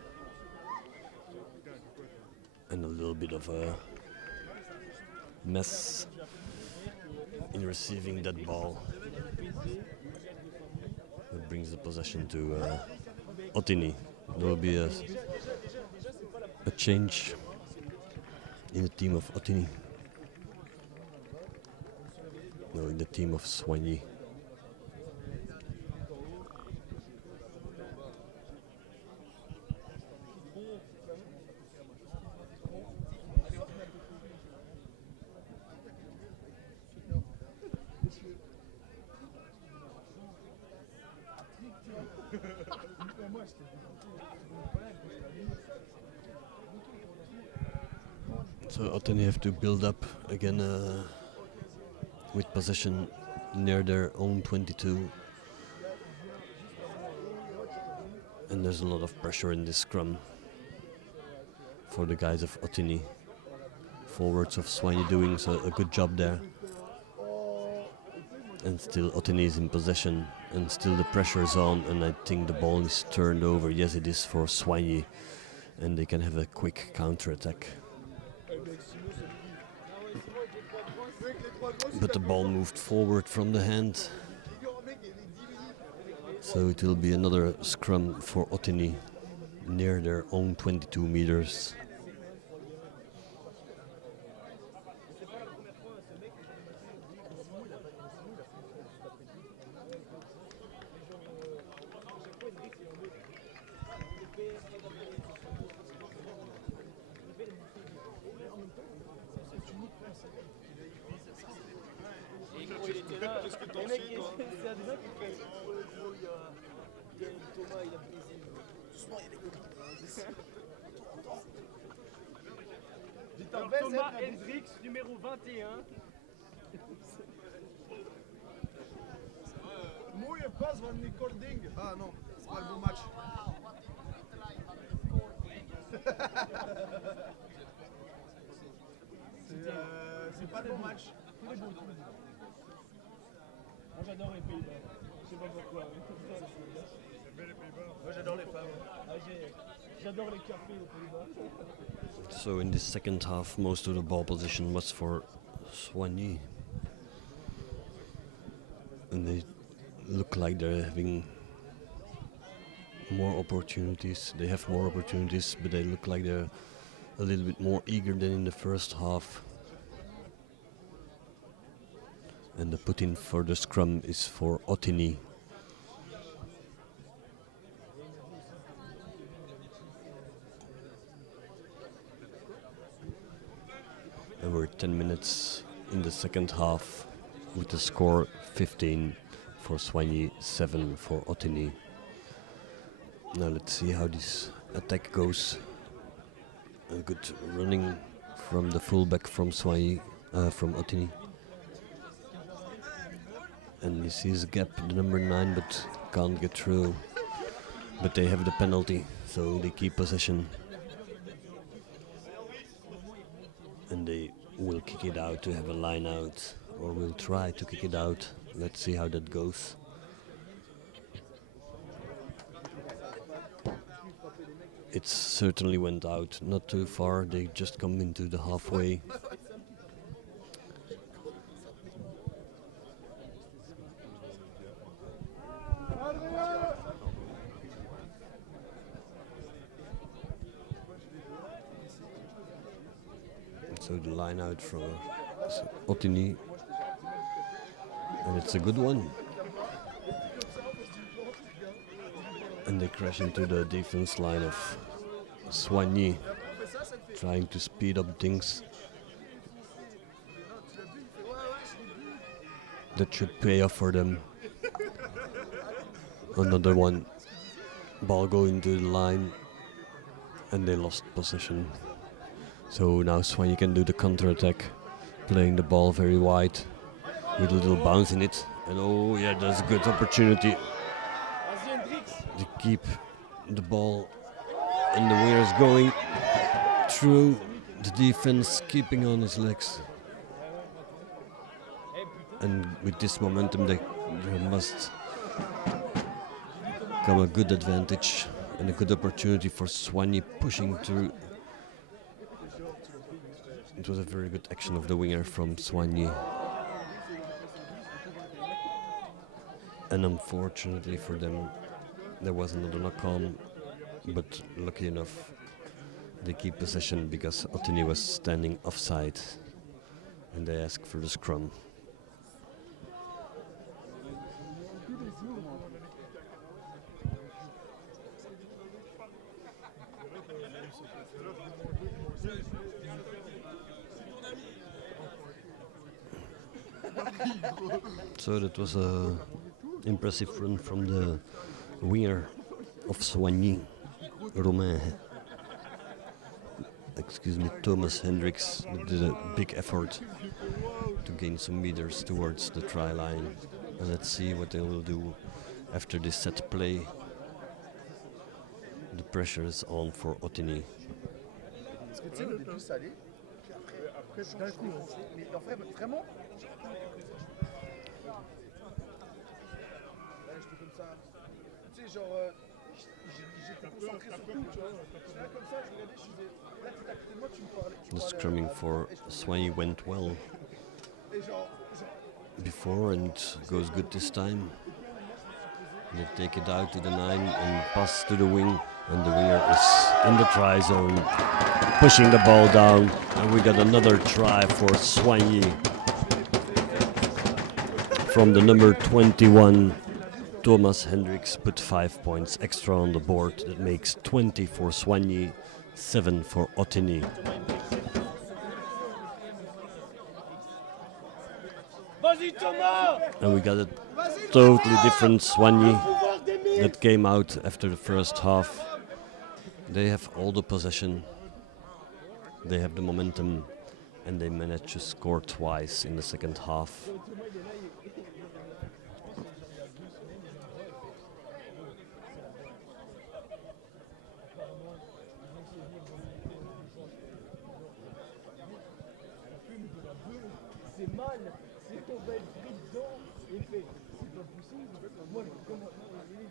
And a little bit of a mess in receiving that ball. That brings the possession to Ottignies. There will be a change in the team of Ottignies. No, in the team of Soignies. So Ottignies have to build up again with possession near their own 22. And there's a lot of pressure in this scrum for the guys of Ottignies. Forwards of Soignies doing a good job there. And still Ottignies is in possession, and still the pressure is on, and I think the ball is turned over. Yes, it is for Soignies, and they can have a quick counter-attack. But the ball moved forward from the hand, so it will be another scrum for Ottignies near their own 22 meters. Qu'est-ce que t'en sais, toi? C'est un des gens qui fait. Il y a Thomas, il a brisé. Doucement, il y a des coquilles. Thomas Hendrix, numéro 21. Mooie passe van Nicole Ding. Ah non, c'est pas le bon match. C'est pas le bon match. Tous les beaux, tous les beaux. Moi j'adore les Pays-Bas. Je sais pas pourquoi. Moi j'adore les femmes. Ah, j'adore les cafés aux Pays-Bas. So in this second half, most of the ball position was for Soignies. And they look like they're having more opportunities. They have more opportunities, but they look like they're a little bit more eager than in the first half. And the put-in for the scrum is for Ottignies. And we're 10 minutes in the second half with the score 15 for Soignies, 7 for Ottignies. Now let's see how this attack goes. A good running from the fullback from Soignies, from Ottignies. And he sees a gap, the number 9, but can't get through. But they have the penalty, so they keep possession. And they will kick it out to have a line out, or will try to kick it out. Let's see how that goes. It certainly went out, not too far, they just come into the halfway. So the line out from Ottignies, and it's a good one. And they crash into the defense line of Soignies, trying to speed up things. That should pay off for them. Another one, ball going to the line, and they lost possession. So now Soignies can do the counter-attack, playing the ball very wide, with a little bounce in it. And oh yeah, that's a good opportunity to keep the ball, and the winger is going through the defense, keeping on his legs. And with this momentum, there must come a good advantage and a good opportunity for Soignies pushing through. It was a very good action of the winger from Soignies. And unfortunately for them, there was another knock-on, but lucky enough, they keep possession because Ottignies was standing offside, and they ask for the scrum. So that was a impressive run from the winger of Soignies, Romain. Excuse me, Thomas Hendricks did a big effort to gain some meters towards the try line. And let's see what they will do after this set play. The pressure is on for Ottignies. Parce que tu sais, au début, ça allait. Puis après, d'un coup, mais en fait, vraiment. Là, j'étais comme ça. Tu sais, genre, j'étais concentré sur tout, tu vois. Là, comme ça, je regardais, je disais, là, t'étais à côté de moi, tu me parlais. The scrumming for Soignies went well Et genre, before and goes good this time. They take it out to the 9 and pass to the wing, and the winger is in the try zone, pushing the ball down, and we got another try for Soignies from the number 21. Thomas Hendricks put 5 points extra on the board. That makes 20 for Soignies, 7 for Ottignies. And we got a totally different Soignies that came out after the first half. They have all the possession, they have the momentum, and they managed to score twice in the second half.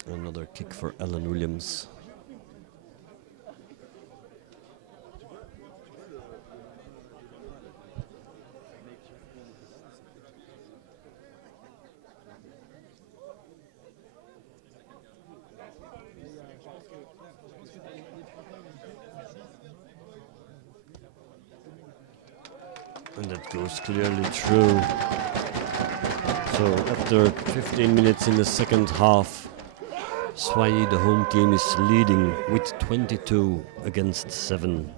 Another kick for Alan Williams. And that goes clearly through. So after 15 minutes in the second half, Soignies, the home team, is leading with 22 against 7.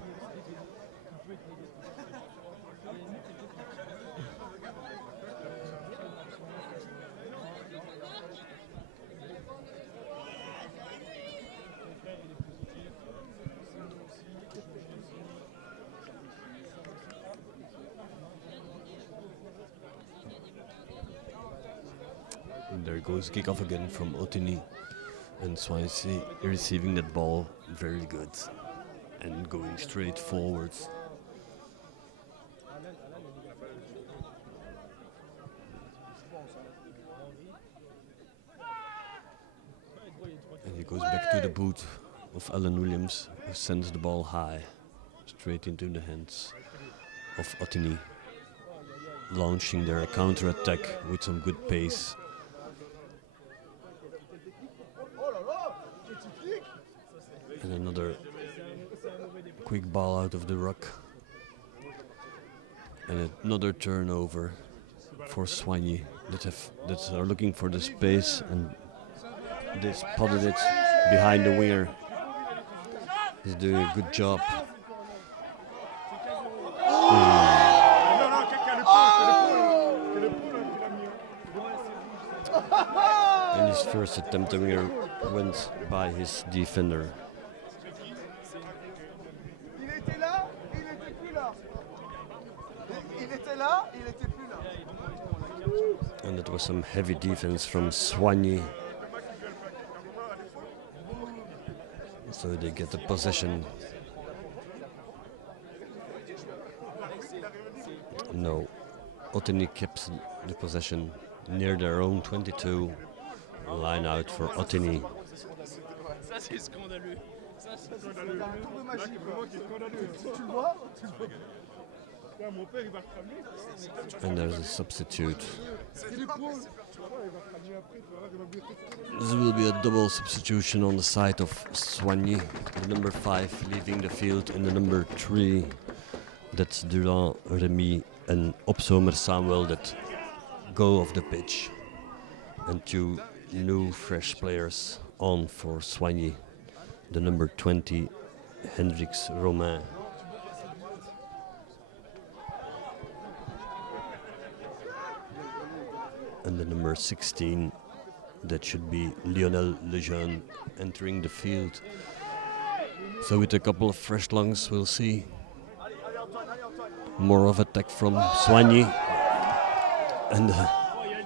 And there goes kick-off again from Ottignies. And Soignies receiving that ball very good and going straight forwards. And he goes back to the boot of Alan Williams, who sends the ball high, straight into the hands of Ottignies, launching their counter-attack with some good pace. And another quick ball out of the ruck. And another turnover for Soignies that are looking for the space, and they spotted it behind the winger. He's doing a good job. And his first attempt, the winger went by his defender. And it was some heavy defense from Soignies. So they get the possession. No, Ottignies kept the possession near their own 22. Line out for Ottignies. Ça c'est scandaleux. Ça c'est C'est un tour de magie, quoi. Tu le vois? Ouais, mon père, il va te ramener. And there's a substitute. Il est pro. Tu vois, il va te ramener après, tu vois, il va bien tester. This will be a double substitution on the side of Soignies, the number 5 leaving the field, and the number 3, that's Durand, Remy, and Opsomer Samuel that go off the pitch. And 2 new fresh players on for Soignies, the number 20, Hendrix Romain. And the number 16, that should be Lionel Lejeune entering the field. So with a couple of fresh lungs, we'll see more of attack from Soignies. And the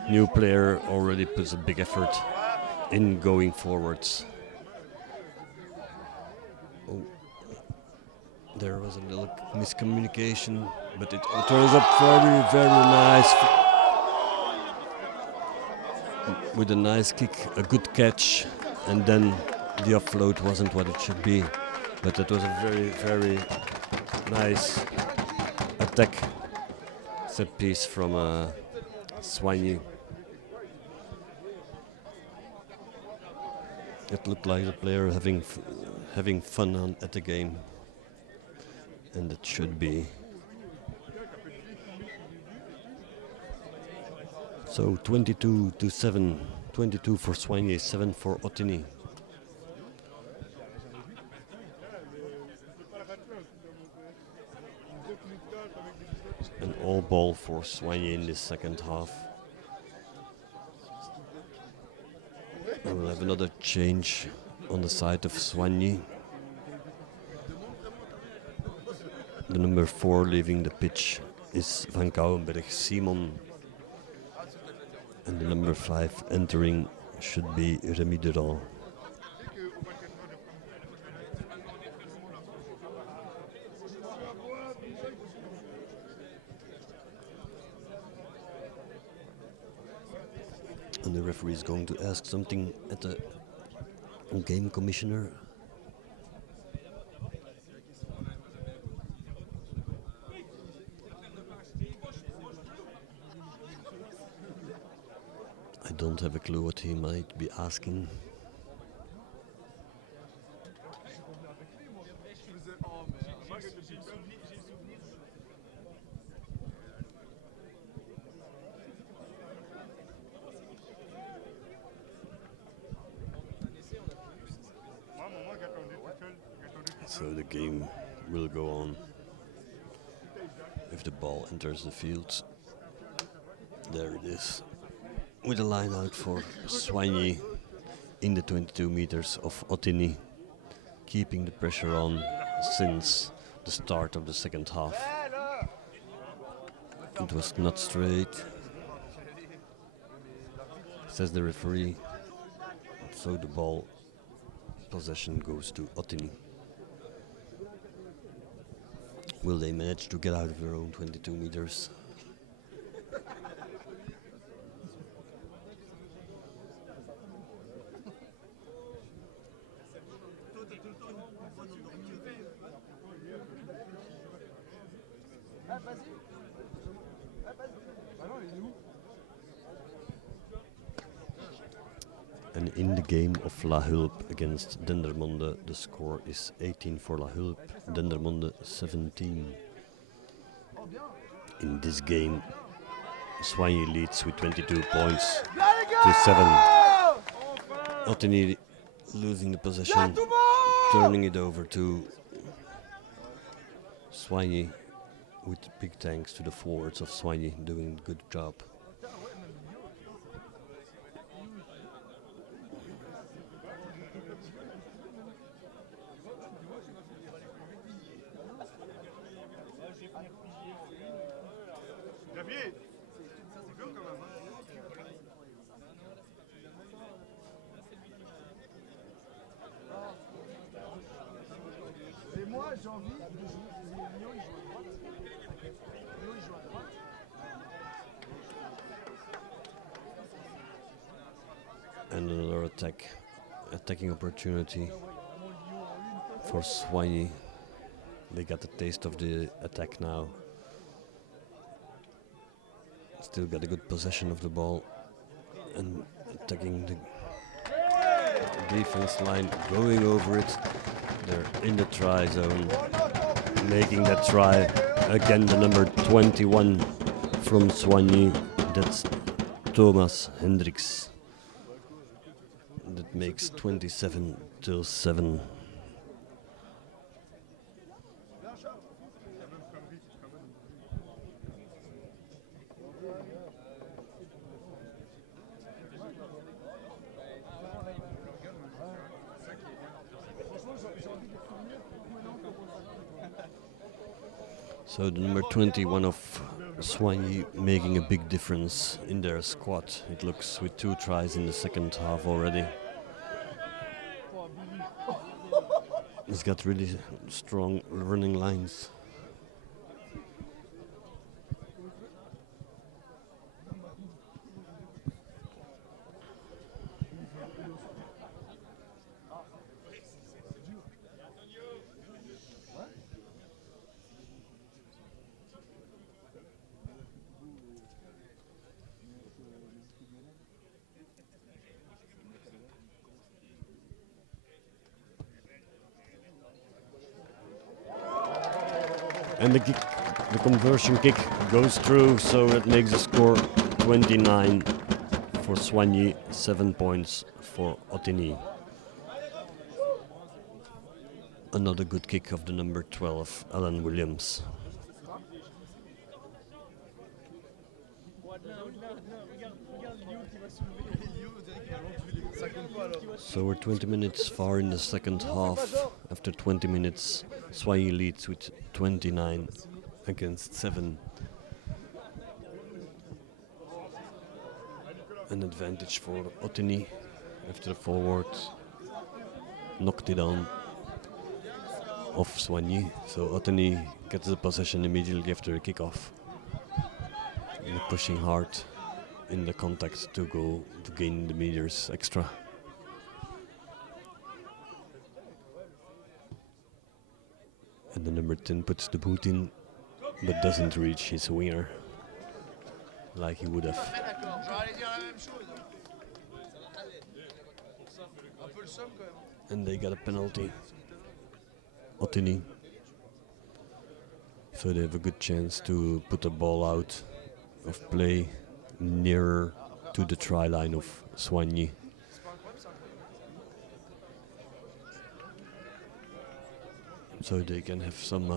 new player already puts a big effort in going forwards. Oh, there was a little miscommunication, but it turns up very, very nice. With a nice kick, a good catch, and then the offload wasn't what it should be. But that was a very, very nice attack set piece from Soignies. It looked like the player having fun at the game, and it should be. So 22-7, 22 for Soignies, 7 for Ottignies. An all ball for Soignies in the second half. And we'll have another change on the side of Soignies. The number 4 leaving the pitch is Van Kouwenberg Simon. And the number 5 entering should be Remy Durand. And the referee is going to ask something at the game commissioner. I don't have a clue what he might be asking. So the game will go on if the ball enters the field. There it is. With a line out for Soignies in the 22 meters of Ottignies, keeping the pressure on since the start of the second half. It was not straight, says the referee, so the ball possession goes to Ottignies. Will they manage to get out of their own 22 meters? And in the game of La Hulpe against Dendermonde, the score is 18 for La Hulpe, Dendermonde 17. In this game, Soignies leads with 22 points to 7. Ottignies losing the possession, turning it over to Soignies, with big thanks to the forwards of Soignies doing a good job. Et moi, j'ai envie de jouer. Lyon, il joue à droite. Lyon, il joue à droite. And another attacking opportunity for Soignies. They got the taste of the attack now. Still got a good possession of the ball and attacking the defense line, going over it. They're in the try zone, making that try. Again, the number 21 from Soignies. That's Thomas Hendricks. That makes 27-7. So the number 21 of Soignies making a big difference in their squad. It looks with 2 tries in the second half already. He's got really strong running lines. And the conversion kick goes through, so it makes the score 29 for Soignies, 7 points for OTTIGNIES. Another good kick of the number 12, Alan Williams. So we're 20 minutes far in the second half. After 20 minutes, Soignies leads with 29 against 7. An advantage for OTTIGNIES after the forward knocked it on of Soignies. So OTTIGNIES gets the possession immediately after the kickoff. And pushing hard in the contact to go to gain the meters extra. And the number 10 puts the boot in, but doesn't reach his winger like he would have. And they got a penalty, OTTIGNIES. So they have a good chance to put the ball out of play nearer to the try line of Soignies. So they can have some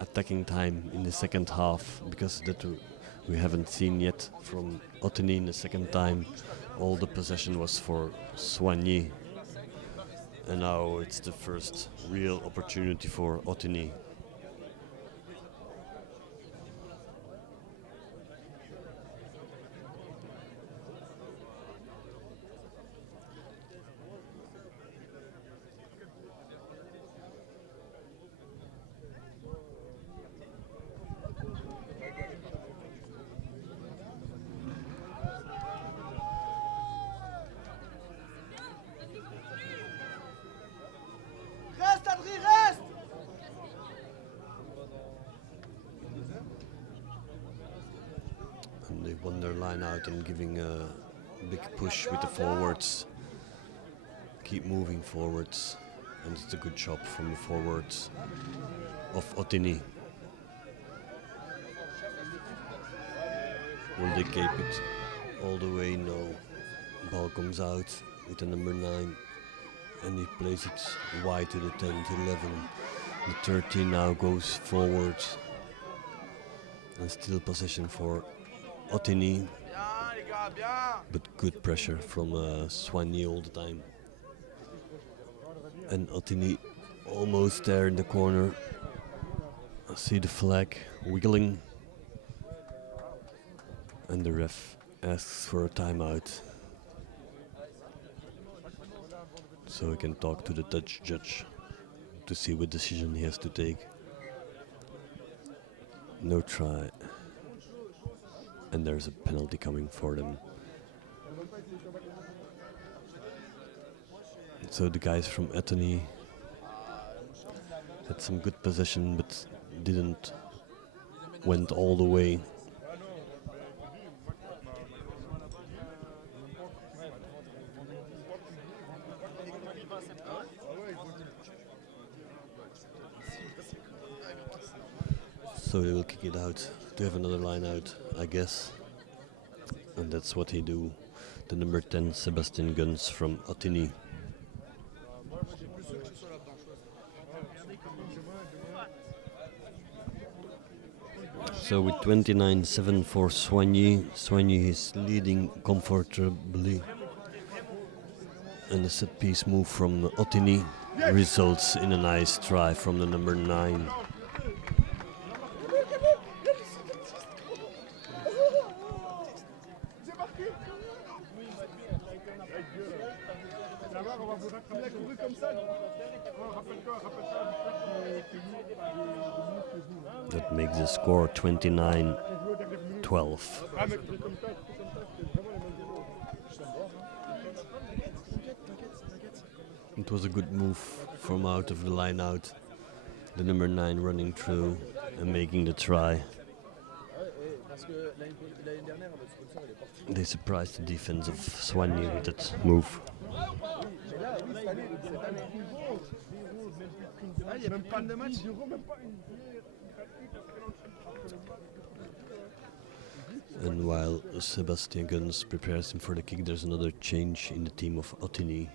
attacking time in the second half, because that we haven't seen yet from OTTIGNIES in the second time. All the possession was for Soignies, and now it's the first real opportunity for OTTIGNIES. And they won their line out and giving a big push with the forwards. Keep moving forwards, and it's a good job from the forwards of OTTIGNIES. Will they keep it all the way? No. Ball comes out with the number 9, and he plays it wide to the 10, to 11. The 13 now goes forward, and still possession for OTTIGNIES, but good pressure from Soignies all the time. And OTTIGNIES almost there in the corner. I see the flag wiggling, and the ref asks for a timeout, so he can talk to the Dutch judge to see what decision he has to take. No try, and there's a penalty coming for them. So the guys from OTTIGNIES had some good possession, but went all the way. So they will kick it out to have another line out, I guess. And that's what he do. The number 10 Sebastian Guns from Ottignies. So with 29-7 for Soignies, Soignies is leading comfortably. And a set piece move from Ottignies results in a nice try from the number 9. That makes the score 29-12. It was a good move from out of the line out. The number 9 running through and making the try. They surprised the defense of Soignies with that move. And while Sebastian Guns prepares him for the kick, there's another change in the team of Ottignies.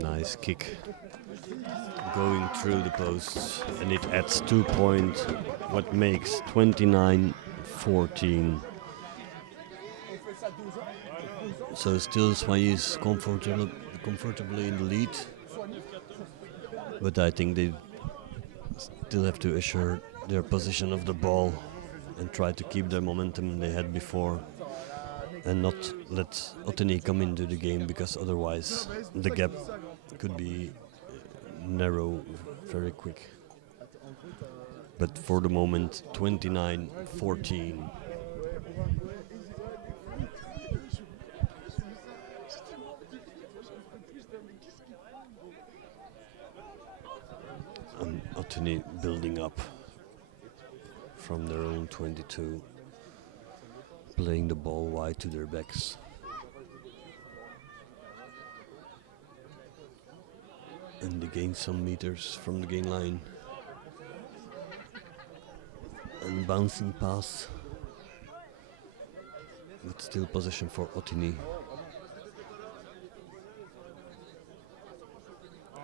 Nice kick going through the posts, and it adds 2 points, what makes 29-14. So still Soignies comfortably in the lead, but I think they still have to assure their position of the ball and try to keep their momentum they had before, and not let Ottignies come into the game, because otherwise the gap could be narrow very quick. But for the moment, 29-14. And Ottignies building up from their own 22, playing the ball wide to their backs. And they gain some meters from the gain line. And bouncing pass, but still possession for Ottignies.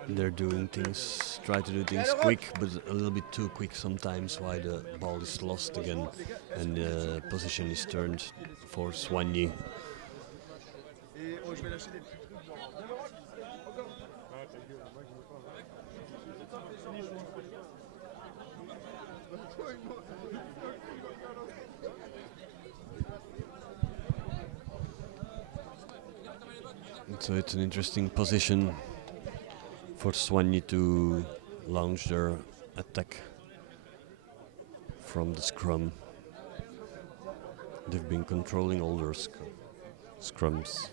They're doing things, try to do things quick, but a little bit too quick sometimes, why the ball is lost again and the position is turned for Soignies. So it's an interesting position for Soignies to launch their attack from the scrum. They've been controlling all their scrums.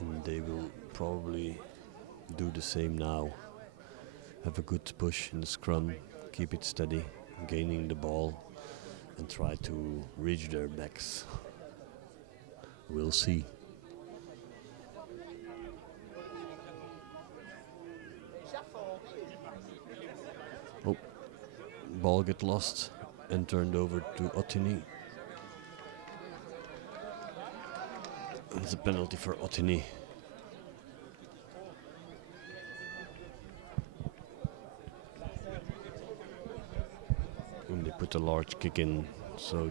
And they will probably do the same now. Have a good push in the scrum, keep it steady, gaining the ball, and try to reach their backs. We'll see. Oh, ball get lost and turned over to Ottignies. It's a penalty for Ottignies. And they put a large kick in, so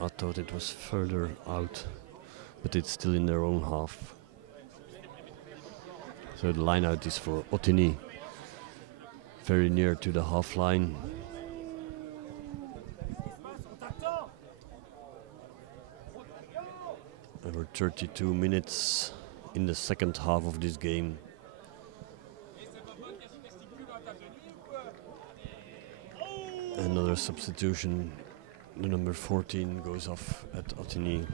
I thought it was further out, but it's still in their own half. So the line out is for Ottignies, very near to the half line. Over 32 minutes in the second half of this game. Another substitution The number 14 goes off at Ottignies.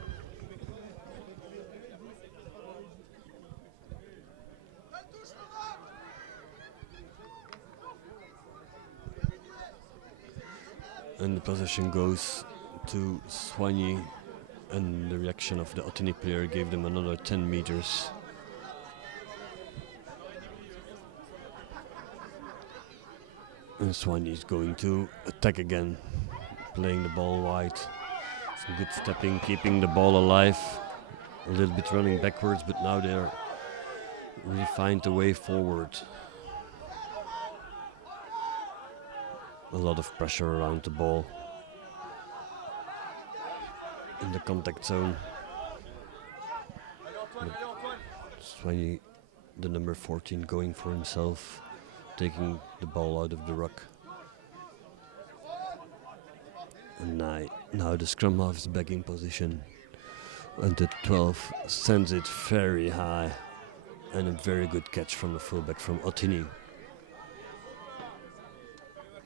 And the possession goes to Soignies, and the reaction of the Ottignies player gave them another 10 meters. And Soignies is going to attack again, playing the ball wide. Some good stepping, keeping the ball alive. A little bit running backwards, but now they're really find a way forward. A lot of pressure around the ball in the contact zone. Soignies, the number 14, going for himself, taking the ball out of the ruck. And now the scrum half is back in position. And the 12 sends it very high. And a very good catch from the fullback from Ottignies.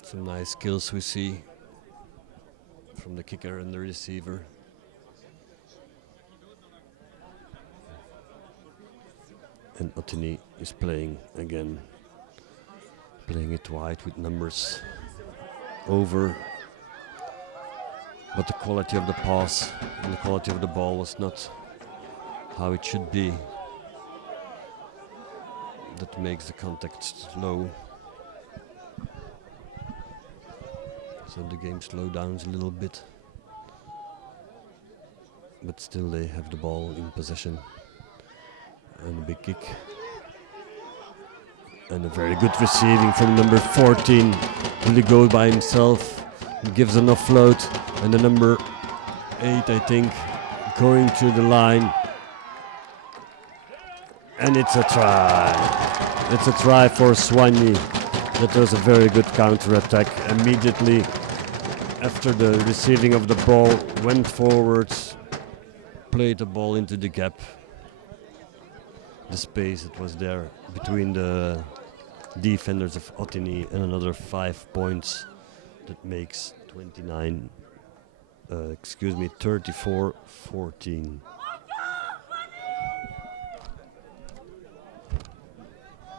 Some nice skills we see from the kicker and the receiver. And Ottignies is playing again. Playing it wide with numbers over. But the quality of the pass and the quality of the ball was not how it should be. That makes the contact low. So the game slows down a little bit. But still they have the ball in possession. And a big kick. And a very good receiving from number 14. Really goes by himself. He gives an offload. And the number 8, I think, going to the line. And it's a try. It's a try for Soignies. That was a very good counter-attack. Immediately after the receiving of the ball, went forwards, played the ball into the gap. The space that was there between the defenders of Ottignies, and another 5 points. That makes 34-14.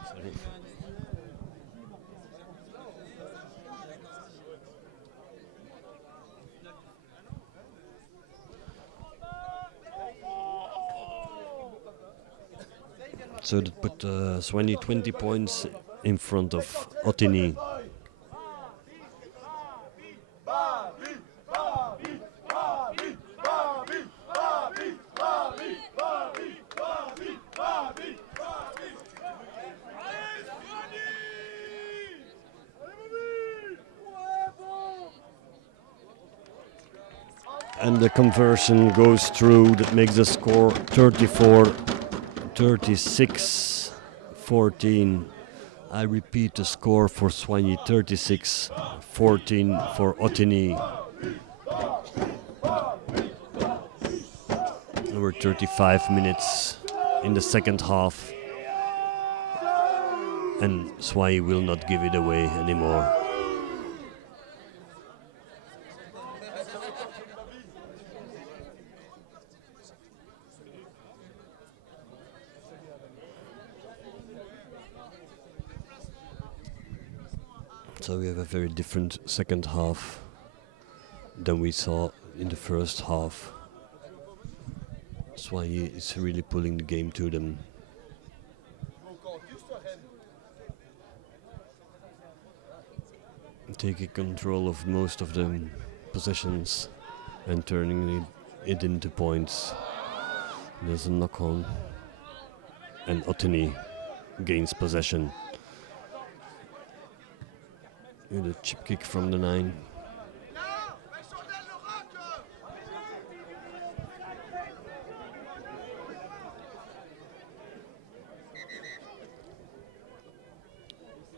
Sorry. So that put Soignies 20 points in front of Ottignies. And the conversion goes through. That makes the score 34-36-14. I repeat the score for Soignies, 36-14 for Ottignies. We're 35 minutes in the second half. And Soignies will not give it away anymore. So we have a very different second half than we saw in the first half. Soignies is really pulling the game to them. Taking control of most of the possessions and turning it into points. There's a knock-on and Ottignies gains possession. With a chip kick from the 9.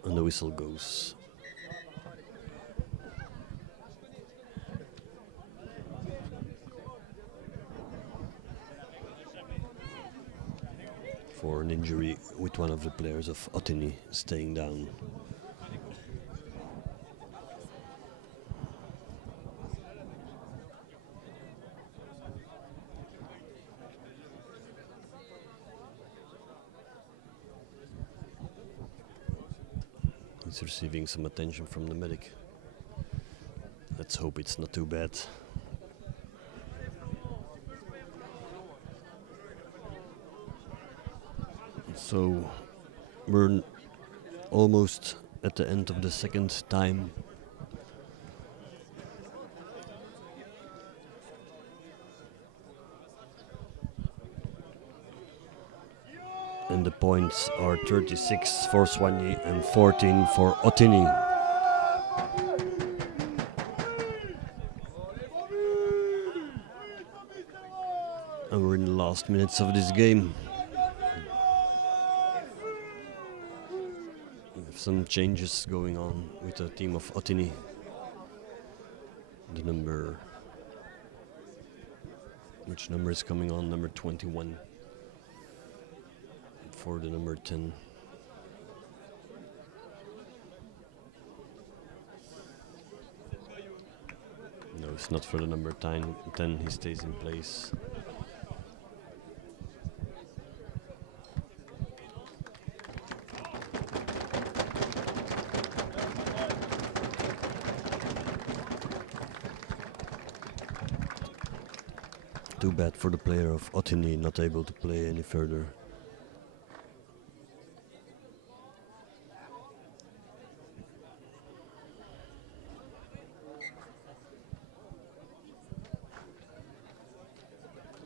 And the whistle goes. For an injury with one of the players of Ottignies staying down. He's receiving some attention from the medic. Let's hope it's not too bad. So we're almost at the end of the second time. And the points are 36 for Soignies and 14 for Ottignies. And we're in the last minutes of this game. We have some changes going on with the team of Ottignies. The number... Which number is coming on? Number 21. For the number 10. No, it's not for the number 10. He stays in place. Too bad for the player of Ottignies, not able to play any further.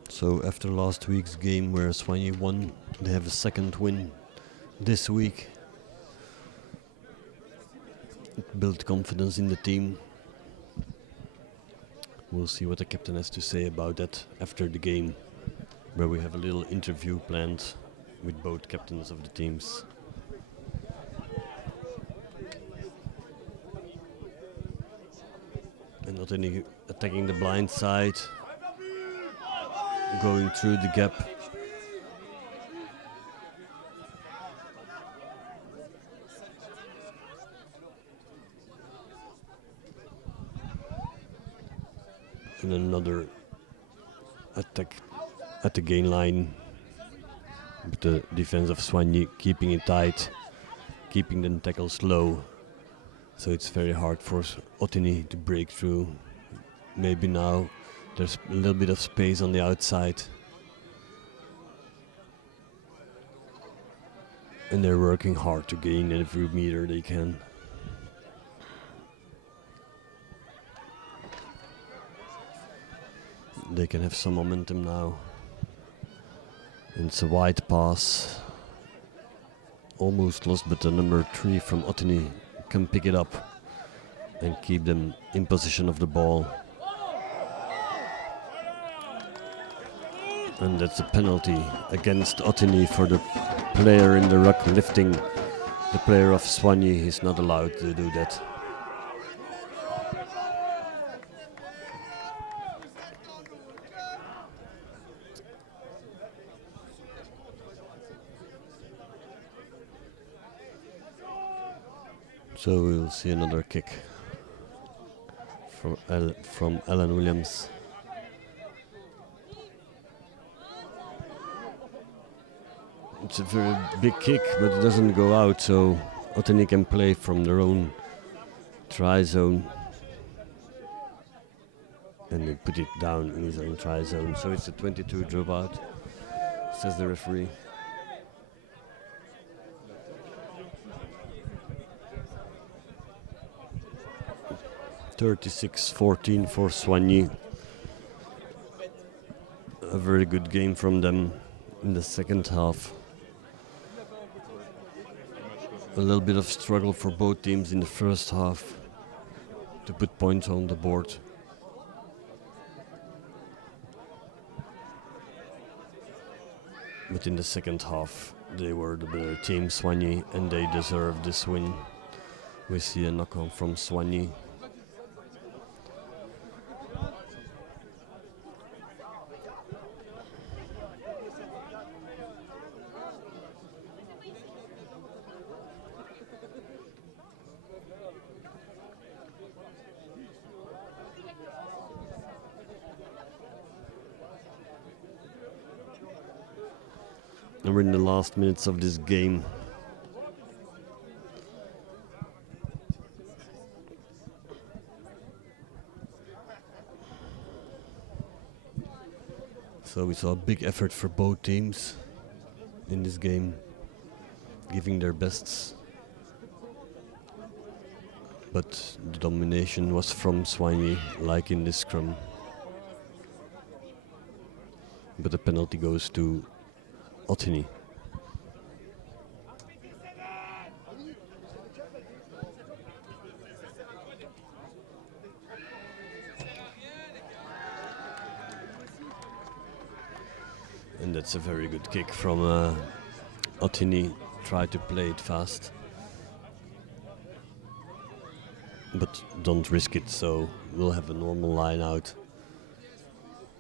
So after last week's game where Soignies won, they have a second win this week. It built confidence in the team. We'll see what the captain has to say about that after the game, where we have a little interview planned with both captains of the teams. And not only attacking the blind side, going through the gap. And another attack at the gain line, with the defense of Soignies keeping it tight, keeping the tackles low. So it's very hard for Ottignies to break through. Maybe now there's a little bit of space on the outside. And they're working hard to gain every meter they can. They can have some momentum now. And it's a wide pass. Almost lost, but the number 3 from Ottignies can pick it up and keep them in possession of the ball. And that's a penalty against Ottignies for the player in the ruck lifting the player of Soignies. He's not allowed to do that. So we'll see another kick from Alan Williams. It's a very big kick, but it doesn't go out, so Ottignies can play from their own try zone. And they put it down in his own try zone, so it's a 22 dropout, says the referee. (36-14) for Soignies. A very good game from them in the second half. A little bit of struggle for both teams in the first half to put points on the board. But in the second half, they were the better team, Soignies, and they deserved this win. We see a knock-on from Soignies. And we're in the last minutes of this game. So we saw a big effort for both teams in this game, giving their bests. But the domination was from Soignies, like in this scrum. But the penalty goes to Ottignies. And that's a very good kick from Ottignies. Try to play it fast, but don't risk it, so we'll have a normal line out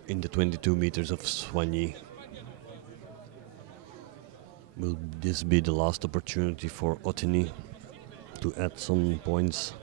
in the 22 meters of Soignies. Will this be the last opportunity for Ottignies to add some points?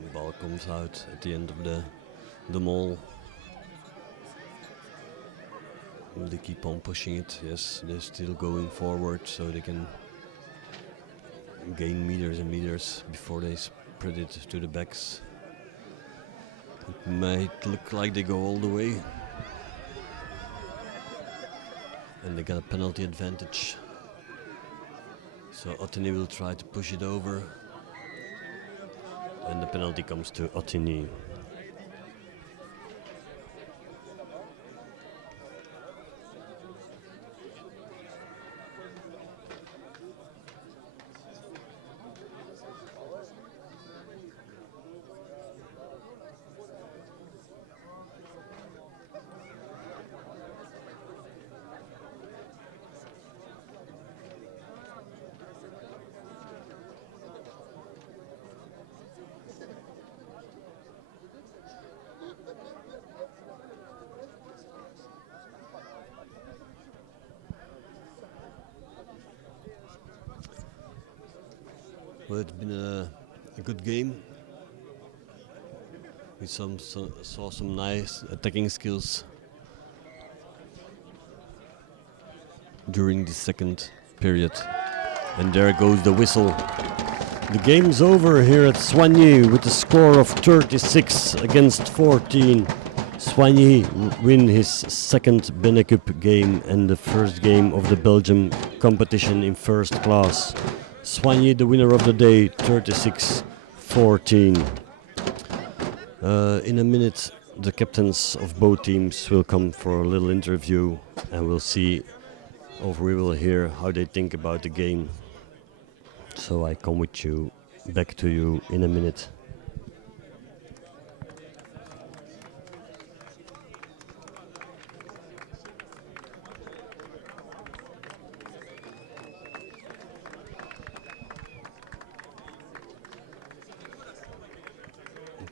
The ball comes out at the end of the mall. Will they keep on pushing it? Yes, they're still going forward so they can gain meters and meters before they spread it to the backs. It might look like they go all the way. And they got a penalty advantage. So Ottignies will try to push it over. And the penalty comes to Ottignies. Well, it's been a good game. We saw some nice attacking skills during the second period. And there goes the whistle. The game's over here at Soignies with a score of 36 against 14. Soignies win his second BENECUP game and the first game of the Belgium competition in first class. Soignies the winner of the day, 36-14. In a minute, the captains of both teams will come for a little interview and we'll see, or we will hear how they think about the game. So I come with you, back to you in a minute.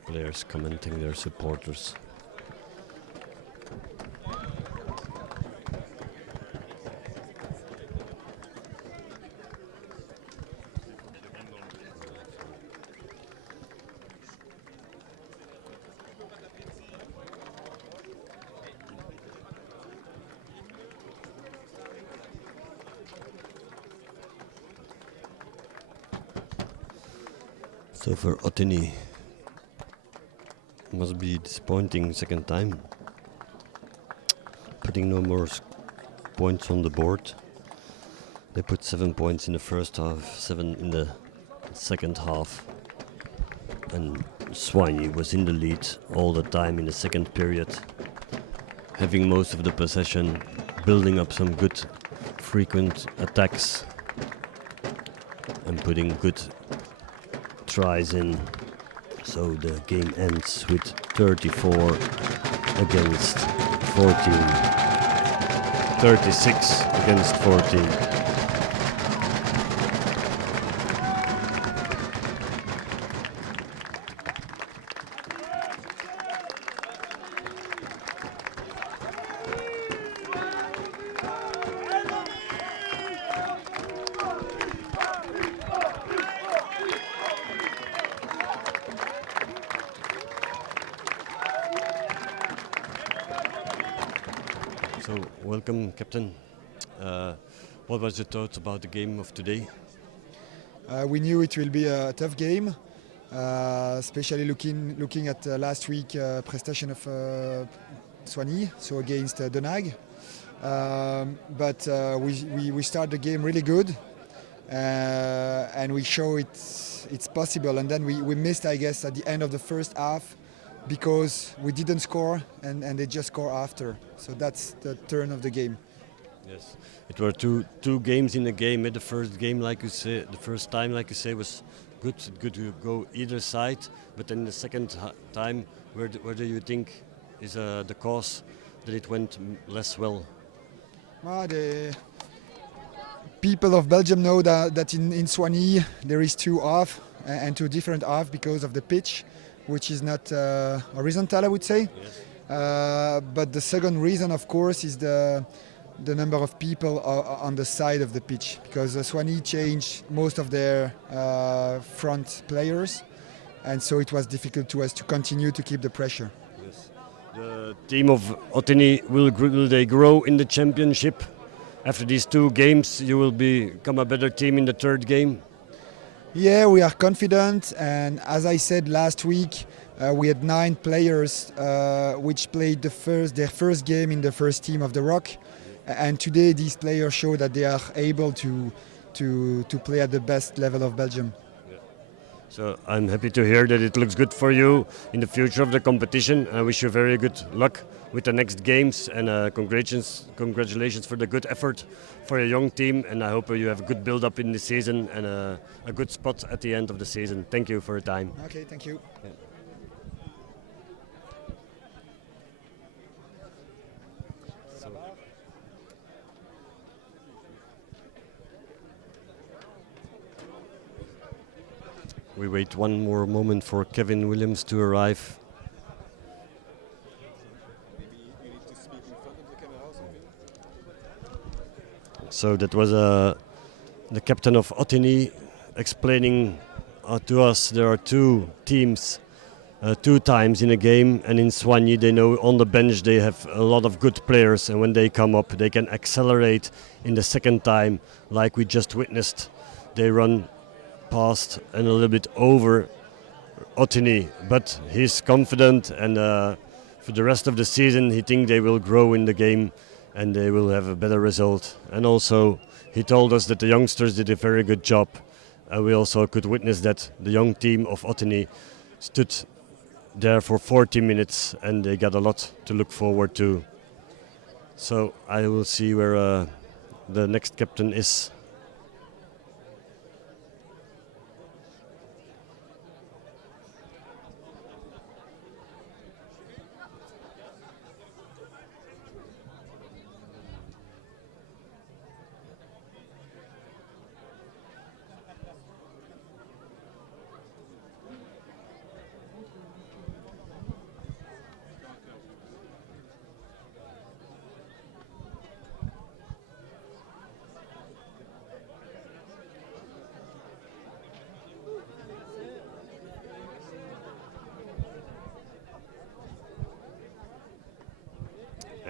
Players commenting their supporters. So for Ottignies, must be disappointing second time. Putting no more points on the board. They put 7 points in the first half, 7 in the second half. And Soignies was in the lead all the time in the second period, having most of the possession, building up some good frequent attacks and putting good tries in. So the game ends with 34 against 14. 36 against 14. welcome, Captain. What was your thoughts about the game of today? We knew it will be a tough game, especially looking at last week prestation of Soignies, so against Den Haag. But we start the game really good, and we show it's possible. And then we missed, I guess, at the end of the first half because we didn't score and they just score after. So that's the turn of the game. Yes, it were two games in the game. The first game, like you say, the first time, like you say, was good to go either side. But then the second time, where do you think is the cause that it went less well? The people of Belgium know that in Soignies there is two halves and two different halves because of the pitch, which is not horizontal, I would say. Yes. But the second reason, of course, is the number of people on the side of the pitch, because Soignies changed most of their front players, and so it was difficult to us to continue to keep the pressure. Yes. The team of OTTIGNIES, will they grow in the championship? After these two games, you will become a better team in the third game? Yeah, we are confident, and as I said last week, we had 9 players which played their first game in the first team of the Rock, and today these players show that they are able to play at the best level of Belgium. So I'm happy to hear that it looks good for you in the future of the competition. I wish you very good luck with the next games, and congratulations for the good effort for your young team, and I hope you have a good build-up in the season and a good spot at the end of the season. Thank you for your time. Okay, thank you. Yeah. We wait one more moment for Kevin Williams to arrive. Maybe you need to speak in front of the camera or something. So that was the captain of OTTIGNIES explaining to us there are two teams, 2 times in a game, and in Soignies they know on the bench they have a lot of good players, and when they come up they can accelerate in the second time, like we just witnessed. They run past and a little bit over OTTIGNIES, but he's confident, and for the rest of the season he thinks they will grow in the game and they will have a better result. And also he told us that the youngsters did a very good job, and we also could witness that the young team of OTTIGNIES stood there for 40 minutes and they got a lot to look forward to. So I will see where the next captain is.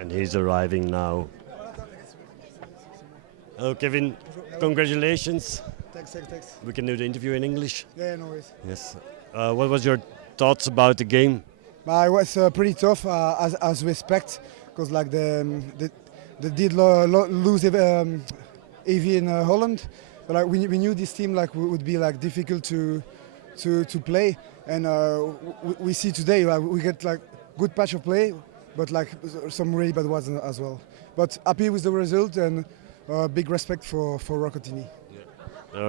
And he's arriving now. Hello, Kevin. Congratulations. Thanks. We can do the interview in English. Yeah, no worries. Yes. What was your thoughts about the game? It was pretty tough, as we expect, because like they did lose AV in Holland, but like we knew this team like would be like difficult to play, and we see today like, we get like good patch of play, but like some really bad ones as well. But happy with the result, and big respect for Rock OTTIGNIES.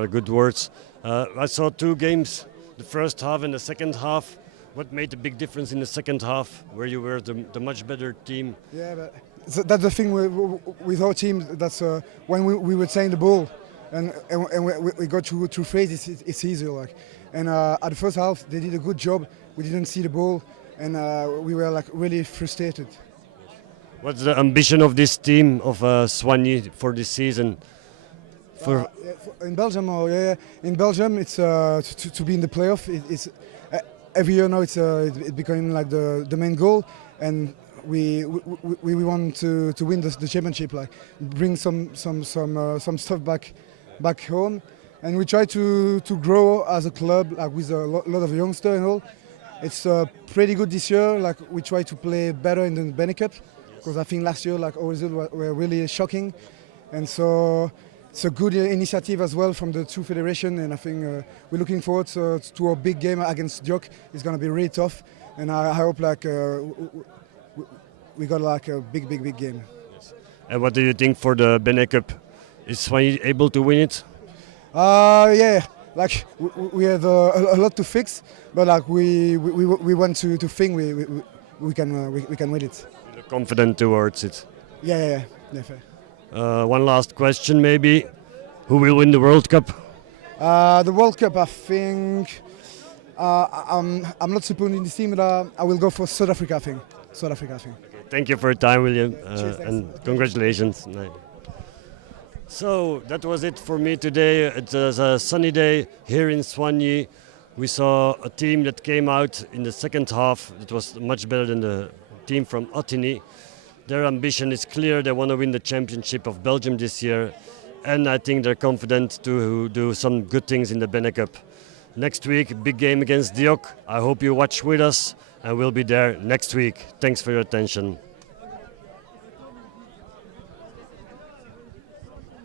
Good words. I saw 2 games, the first half and the second half. What made the big difference in the second half, where you were the much better team? Yeah, but that's the thing with our team. That's when we were taking the ball, and we got through phases. It's easier, like. And at the first half, they did a good job. We didn't see the ball, and we were like really frustrated. What's the ambition of this team of Soignies for this season? In Belgium, in Belgium, it's to be in the playoff. It's every year now. It's becoming like the main goal, and we want to win the championship, like bring some stuff back home, and we try to grow as a club, like with a lot of youngsters and all. It's pretty good this year. Like we try to play better in the BENECUP, because I think last year like our results were really shocking, and so it's a good initiative as well from the two federations. And I think we're looking forward to our big game against Diok. It's going to be really tough, and I hope like we got like a big game. Yes. And what do you think for the BENECUP? Is Soignies able to win it? Yeah. Like we have a lot to fix, but like we want to think we can win it. You look confident towards it. Yeah, fair. One last question, maybe: who will win the World Cup? The World Cup, I think. I'm not supporting this team, but I will go for South Africa. I think. Okay, thank you for your time, William, Cheers, and congratulations. So that was it for me today. It was a sunny day here in Soignies. We saw a team that came out in the second half that was much better than the team from OTTIGNIES. Their ambition is clear. They want to win the championship of Belgium this year, and I think they're confident to do some good things in the BENECUP. Next week, big game against Diok. I hope you watch with us, and we'll be there next week. Thanks for your attention.